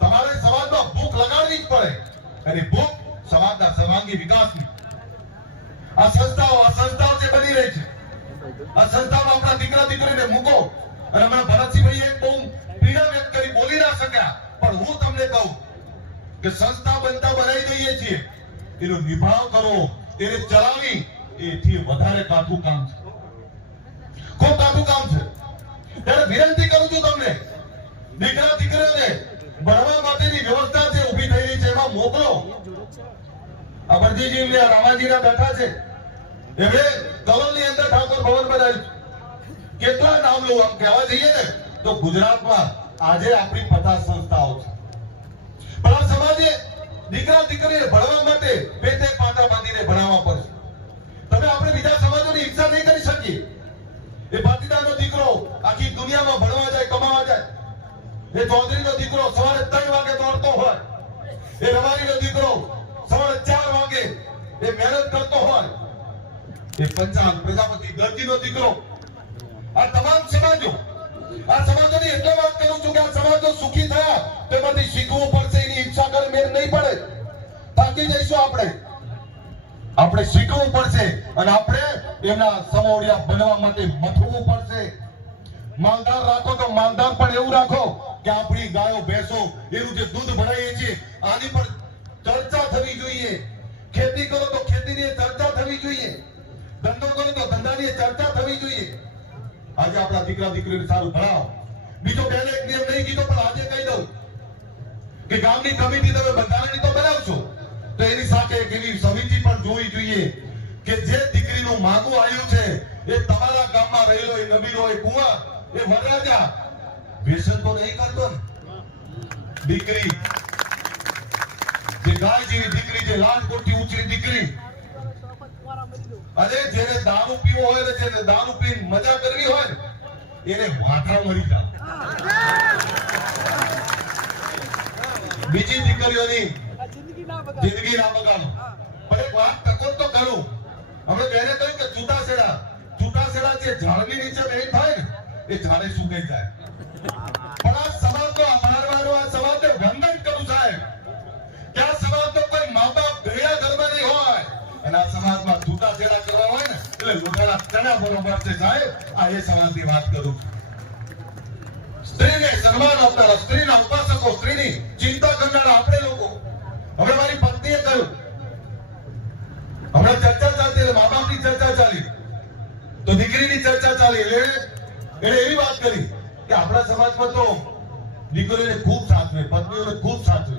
તમારે સમાજમાં ભૂખ લગાડવી જ પડે, અને ભૂખ સમાજના સર્વાંગી વિકાસની. આ સંસ્થાઓ જે બની રહી છે, આ સંસ્થામાં આપણા દીકરા દીકરીને મૂકો. અને હમણાં ભરતસિંહભાઈ એક બહુ પીડા વ્યક્ત કરી, બોલી ના શક્યા, પણ હું તમને કહું કે સંસ્થા બનતા બનાવી દઈએ છીએ, એનો નિભાવ કરો, એને ચલાવી, એથી વધારે કાઠું કામ છે. ખૂબ કાઠું કામ છે. ત્યારે વિનંતી કરું છું તમને, દીકરા દીકરીઓને ભણવા માટેની વ્યવસ્થા જે ઊભી થઈ રહી છે એમાં મોકલો. આ બરજીજી ને રામાજીના બેઠા છે, એમણે કલોલની અંદર ઠાકોર ભવન બનાવ્યું. કેટલા નામ લઉં? આમ કહેવા જઈએ ને તો ગુજરાતમાં આજે આપણી 50 સંસ્થાઓ છે. પણ આ સમાજે દીકરા દીકરીને ભણવા માટે પેટે પાટા બાંધીને ભણાવવા પડશે. તમે આપણે બીજા સમાજોની ઈચ્છા નહીં કરી શકીએ. એ પાટીદારનો દીકરો આખી દુનિયામાં ભણવા જાય, કમાવા જાય. એ ચૌધરીનો દીકરો સવારે 3 વાગે દોડતો હોય. એ રવારીનો દીકરો સવારે 4 વાગે એ મહેનત કરતો હોય. એ પંચાલ પ્રજાપતિ દરજીનો દીકરો. આ તમામ સમાજો, આ સમાજોની એટલે વાત કરું છું કે આ સમાજો સુખી થયા તેમાંથી શીખવું પડશે. એની ઈચ્છા કરે મેળ નહીં પડે, થાકી જઈશું આપણે શીખવું પડશે, અને આપણે એમના સમોડિયા બનવા માટે મથવું પડશે. માલદાર રાખો તો માલદાર પણ એવું રાખો કે આપણી ગાયો ભેંસો એનું જે દૂધ ભરાઈએ છીએ આની પર ચર્ચા થવી જોઈએ. ખેતી કરો તો ખેતીની ચર્ચા થવી જોઈએ. ધંધો કરો તો ધંધાની ચર્ચા થવી જોઈએ. આજે આપણા દીકરા દીકરીને સારું ભણાવો. બીજો પહેલે એક નિયમ નહીં કીધો, પણ આજે કહી દઉં કે ગામની કમિટી તમે બંધારણની તો બનાવશો, તો એની સાથે એક એવી સમિતિ પણ જોવી જોઈએ કે જે દીકરીનું માગું આવ્યું છે એ તમારા ગામમાં રહેલો એ નબીલો એ કુંવર એ વરરાજા વ્યસન તો નહીં કરતો ને. દીકરી જે ગાય જેવી દીકરી, જે લાલ કોઠી ઉછરી દીકરી, અરે જેને દારૂ પીવો હોય ને જેને દારૂ પીને મજા કરવી હોય ને એને વાંઠા મળી જાય. બીજી દીકરીઓની જિંદગી ના બગાડો. પણ એક વાત ટકોર તો કરું. અમે બેને કહ્યું કે છૂટાછેડા જે ઝાડની નીચે બેઠી થાય ને એ ઝાડે સુકાઈ જાય. પણ આ સમાજનો આભાર માનો, આ સમાજને વંદન કરું સાહેબ કે આ સમાજનો કોઈ મા બાપ ગયા ઘરમાં નહીં હોય અને આ સમાજમાં છૂટાછેડા કરવા હોય ને એટલે લોકોના ચણા બરોબર છે સાહેબ. આ એ સમાજની વાત કરું છું. સ્ત્રીને સન્માન આપનારા, સ્ત્રીના ઉપાસકો, સ્ત્રીની ચિંતા કરનારા આપણે લોકો. હવે મારી પત્નીએ કહ્યું, હમણાં ચર્ચા ચાલતી, મા બાપની ચર્ચા ચાલી તો દીકરીની ચર્ચા ચાલી એટલે એને એવી વાત કરી કે આપણા સમાજમાં તો દીકરીઓને ખૂબ સાચવે, પત્નીઓને ખૂબ સાચવે.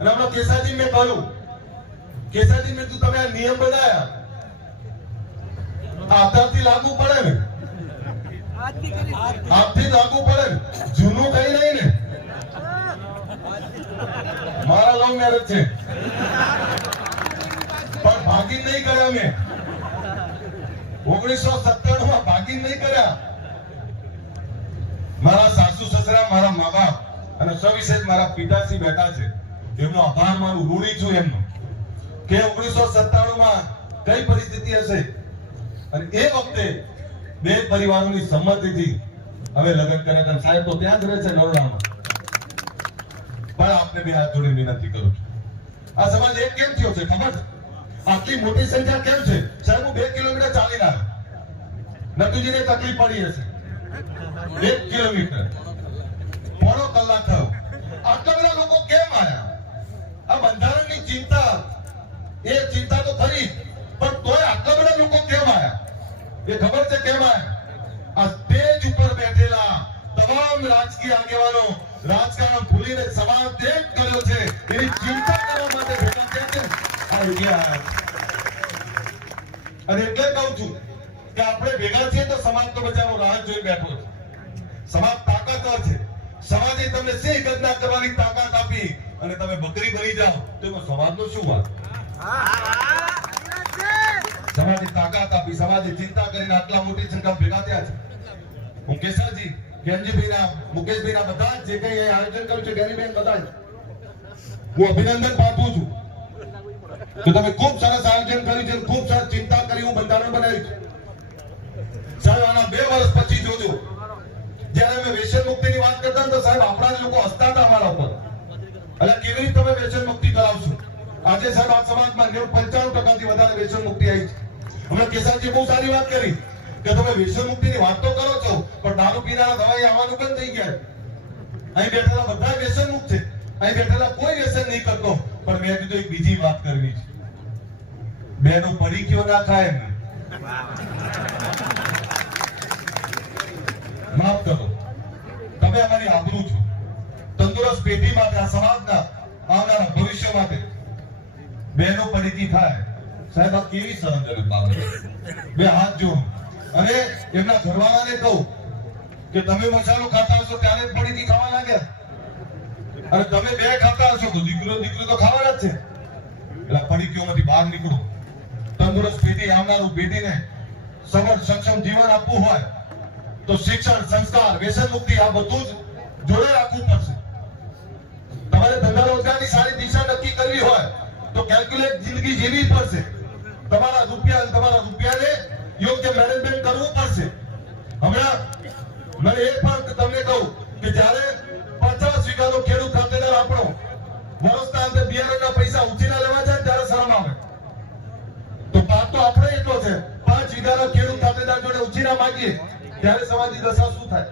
અને હમણાં કેસાજી મેં કહ્યું, કેસાજી મેં તમે આ નિયમ બનાયા આ અત્યારથી લાગુ પડે ને, આજથી લાગુ પડે ને, જૂનું કઈ નહીં ને. મારા લવ મેરેજ છે પણ ભાગીન નહીં કર્યા મેં. 1997 માં ભાગીન નહીં કર્યા. મારા સાસુ સસરા, મારા મા બાપ અને સવિશેષ મારા પિતાશ્રી બેઠા છે, એમનો આભાર માનું, ઋણી છું એમનો કે 1997 માં કઈ પરિસ્થિતિ હશે અને એ વખતે બે પરિવારોની સંમતિથી હવે લગ્ન કર્યા હતા. સાહેબ તો ત્યાં જ રહે છે નરોડામાં. પણ આપને બે હાથ જોડી વિનંતી કરું છું, આ સમાજ એક કેમ થયો છે ખબર છે? આટલી મોટી સંખ્યા કેમ છે સાહેબ? હું 2 કિલોમીટર ચાલીને આવ્યો. નટુજીને તકલીફ પડી હશે. 1 કિલોમીટર પોણો કલાક થયો. આટલા બધા લોકો કેમ આવ્યા? આ બંધારણની ચિંતા, એ ચિંતા તો ખરી, પણ તોય આટલા બધા લોકો કેમ આવ્યા એ ખબર છે કેમ આવ્યા? આ સ્ટેજ ઉપર બેઠેલા તમામ રાજકીય આગેવાનો રાજકારણ ભૂલીને સમાજ ત્યાગ કર્યો છે એની ચિંતા કરવા માટે ભેગા થયા છે. આ ઇતિહાસ અને એટલે કહું છું કે આપણે ભેગા છીએ તો સમાજ તો બચારો રાહ જોઈ બેઠો છે. સમાજ તાકાતવર છે. સમાજે તમને સિંહ ગર્જના કરવાની તાકાત આપી અને તમે બકરી બની જાઓ તો એમાં સમાજનો શું વાત? સમાજે તાકાત આપી, સમાજે ચિંતા કરીને આટલા મોટી સંખ્યા ભેગા થયા છે. હું કેસાજી, જ્ઞાનજીભાઈના, મુકેશભાઈના બધા જે કઈ આયોજન કર્યું છે, જ્ઞાનીબેન બધા જ હું અભિનંદન પાઠવું છું કે તમે ખૂબ સરસ આયોજન કર્યું છે, ખૂબ સરસ ચિંતા કરી, હું બંધારણ બનાવ્યું છે. સાહેબ આના 2 વર્ષ પછી જોજો, જ્યારે અમે વ્યસન મુક્તિની વાત કરતા તો સાહેબ આપણા જ લોકો હસતા હતા અમારા ઉપર. એટલે કેવી રીતે તમે વ્યસન મુક્તિ કરાવશો? આજે સાહેબ આ સમાજમાં 95% થી વધારે વ્યસન મુક્તિ આવી છે. હમણાં કેસાજી બહુ સારી વાત કરી કે તમે વ્યસન મુક્તિની વાત તો કરો છો પણ દારૂ પીનારા દવાઈ આવવાનું બંધ થઈ ગયા. અહીં બેઠેલા બધા વ્યસન મુક્ત છે, અહીં બેઠેલા કોઈ વ્યસન નહીં કરતો. પણ મેં કીધું એક બીજી વાત કરવી છે. બેનો પડી કયો ના ખાય ને, માફ કરો, તમે અમારી આબરૂ છો. તંદુરસ્ત પેઢી માટે, આ સમાજના આવનારા ભવિષ્ય માટે બેનો પડીકી થાય. સાહેબ આ કેવી સહનજનક બાબત છે. બે હાથ જોડું અને એમના ઘરવાળાને કહું કે તમે મસાલો ખાતા હશો ત્યારે પડીકી ખાવા લાગ્યા અને તમે 2 ખાતા હશો તો દીકરો તો ખાવાના જ છે. એટલે પડીકીઓમાંથી બહાર નીકળો. તંદુરસ્ત પેઢી, આવનારું પેઢીને સબળ સક્ષમ જીવન આપવું હોય તો શિક્ષણ, સંસ્કાર, વ્યસન મુક્તિ આ બધું જ જોડે રાખવું પડશે. તમારે ધંધા રોજગારની સારી દિશા નક્કી કરવી હોય તો કેલ્ક્યુલેટ જિંદગી જીવવી પડશે. તમારા રૂપિયાને યોગ્ય મેનેજમેન્ટ કરવું પડશે. હમણાં મને એ પણ તમને કહું કે જ્યારે 50 વીઘાનો ખેડૂત ખાતેદાર આપણો વર્ષના અંતે બિયારણના પૈસા ઉછીના લેવા જાય ત્યારે શરમ આવે. તો પાક તો આપણે એટલો છે, 5 વીઘાનો ખેડૂત ખાતેદાર જોડે ઉછીના માંગીએ ત્યારે સમાજની દશા શું થાય?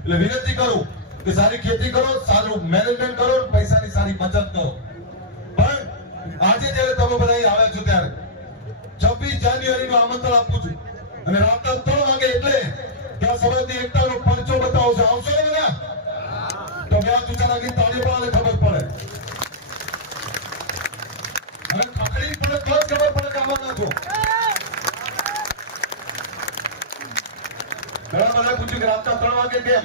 એટલે વિનંતી કરું કે સારી ખેતી કરો, સારું મેનેજમેન્ટ કરો, પૈસાની સારી બચત કરો. પણ આજે જ્યારે તમે બધા અહીં આવ્યા છો ત્યારે 26 જાન્યુઆરીનું આમંત્રણ આપું છું અને રાતના 3 વાગે એટલે ત્યાં સમાજની એકતાનો પરચો બતાવો છો. આવશો ને બધા? તો બે તુચારા ગીત તાળી પાડે ખબર પડે અને ખખડી પડે તો જ ખબર પડે કે આમાં નાખો. ઘણા બધા પૂછ્યું કે રાતના 3 વાગે કેમ?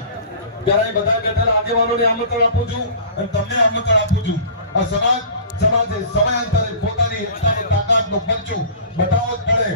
ત્યારે બધા બેઠેલા આગેવાનોને આમંત્રણ આપું છું અને તમને આમંત્રણ આપું છું. આ સમાજે સમયાંતરે પોતાની એકતાની તાકાતનો પરચો બતાવવો જ પડે.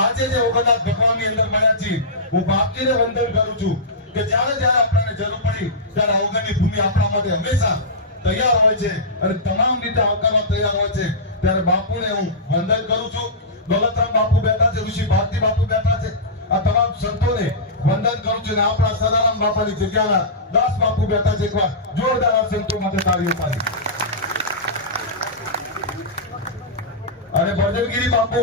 આજે જે ઓગણનાથ ભગવાનની અંદર મળ્યા છીએ, હું બાપજીને વંદન કરું છું કે જ્યારે જ્યારે આપણને જરૂર પડી ત્યારે અવગણની ભૂમિ આપણા માટે હંમેશા તૈયાર હોય છે અને તમામ રીતે આવકારવા તૈયાર હોય છે. ત્યારે બાપુને હું વંદન કરું છું. દોલતરામ બાપુ બેઠા છે, ઋષિ ભારતી બાપુ બેઠા છે, આ તમામ સંતોને વંદન કરું છું. અને આપણા સદારામ બાપાની જગ્યાના દાસ બાપુ બેઠા છે. એકવાર જોરદાર આ સંતો માટે તાળીઓ પાડી. અને બળદેવગીરી બાપુ,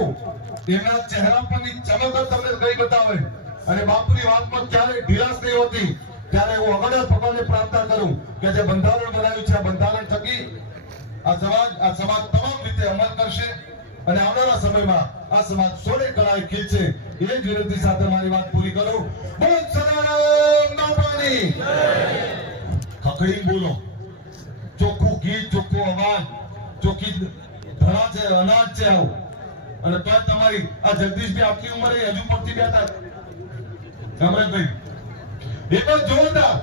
એમના ચહેરા પરની ચમક જ તમને કઈ બતાવે. અને બાપુની વાતમાં ક્યારેય ઢીલાસ નહીં હોતી. ત્યારે હું અગણર ભગવાનને પ્રાર્થના કરું કે જે બંધારણ બનાવ્યું છે, આ બંધારણ થકી આ સમાજ તમામ રીતે અમલ કરશે અને આવનારા સમયમાં આ સમાજ સોળે કળાએ ખીલશે. એ જ વિનંતી સાથે મારી વાત પૂરી કરું. બોલો સદારામ બાપાની ખખડી બોલો, ચોખ્ખું ગીત, ચોખ્ખો અવાજ, ચોખ્ખી ધરા છે, અનાજ છે આવું. અને તોય તમારી આ જગદીશભાઈ આટલી ઉંમરે હજુ પડતી બેઠા અમરેશભાઈ, એ પણ જોરદાર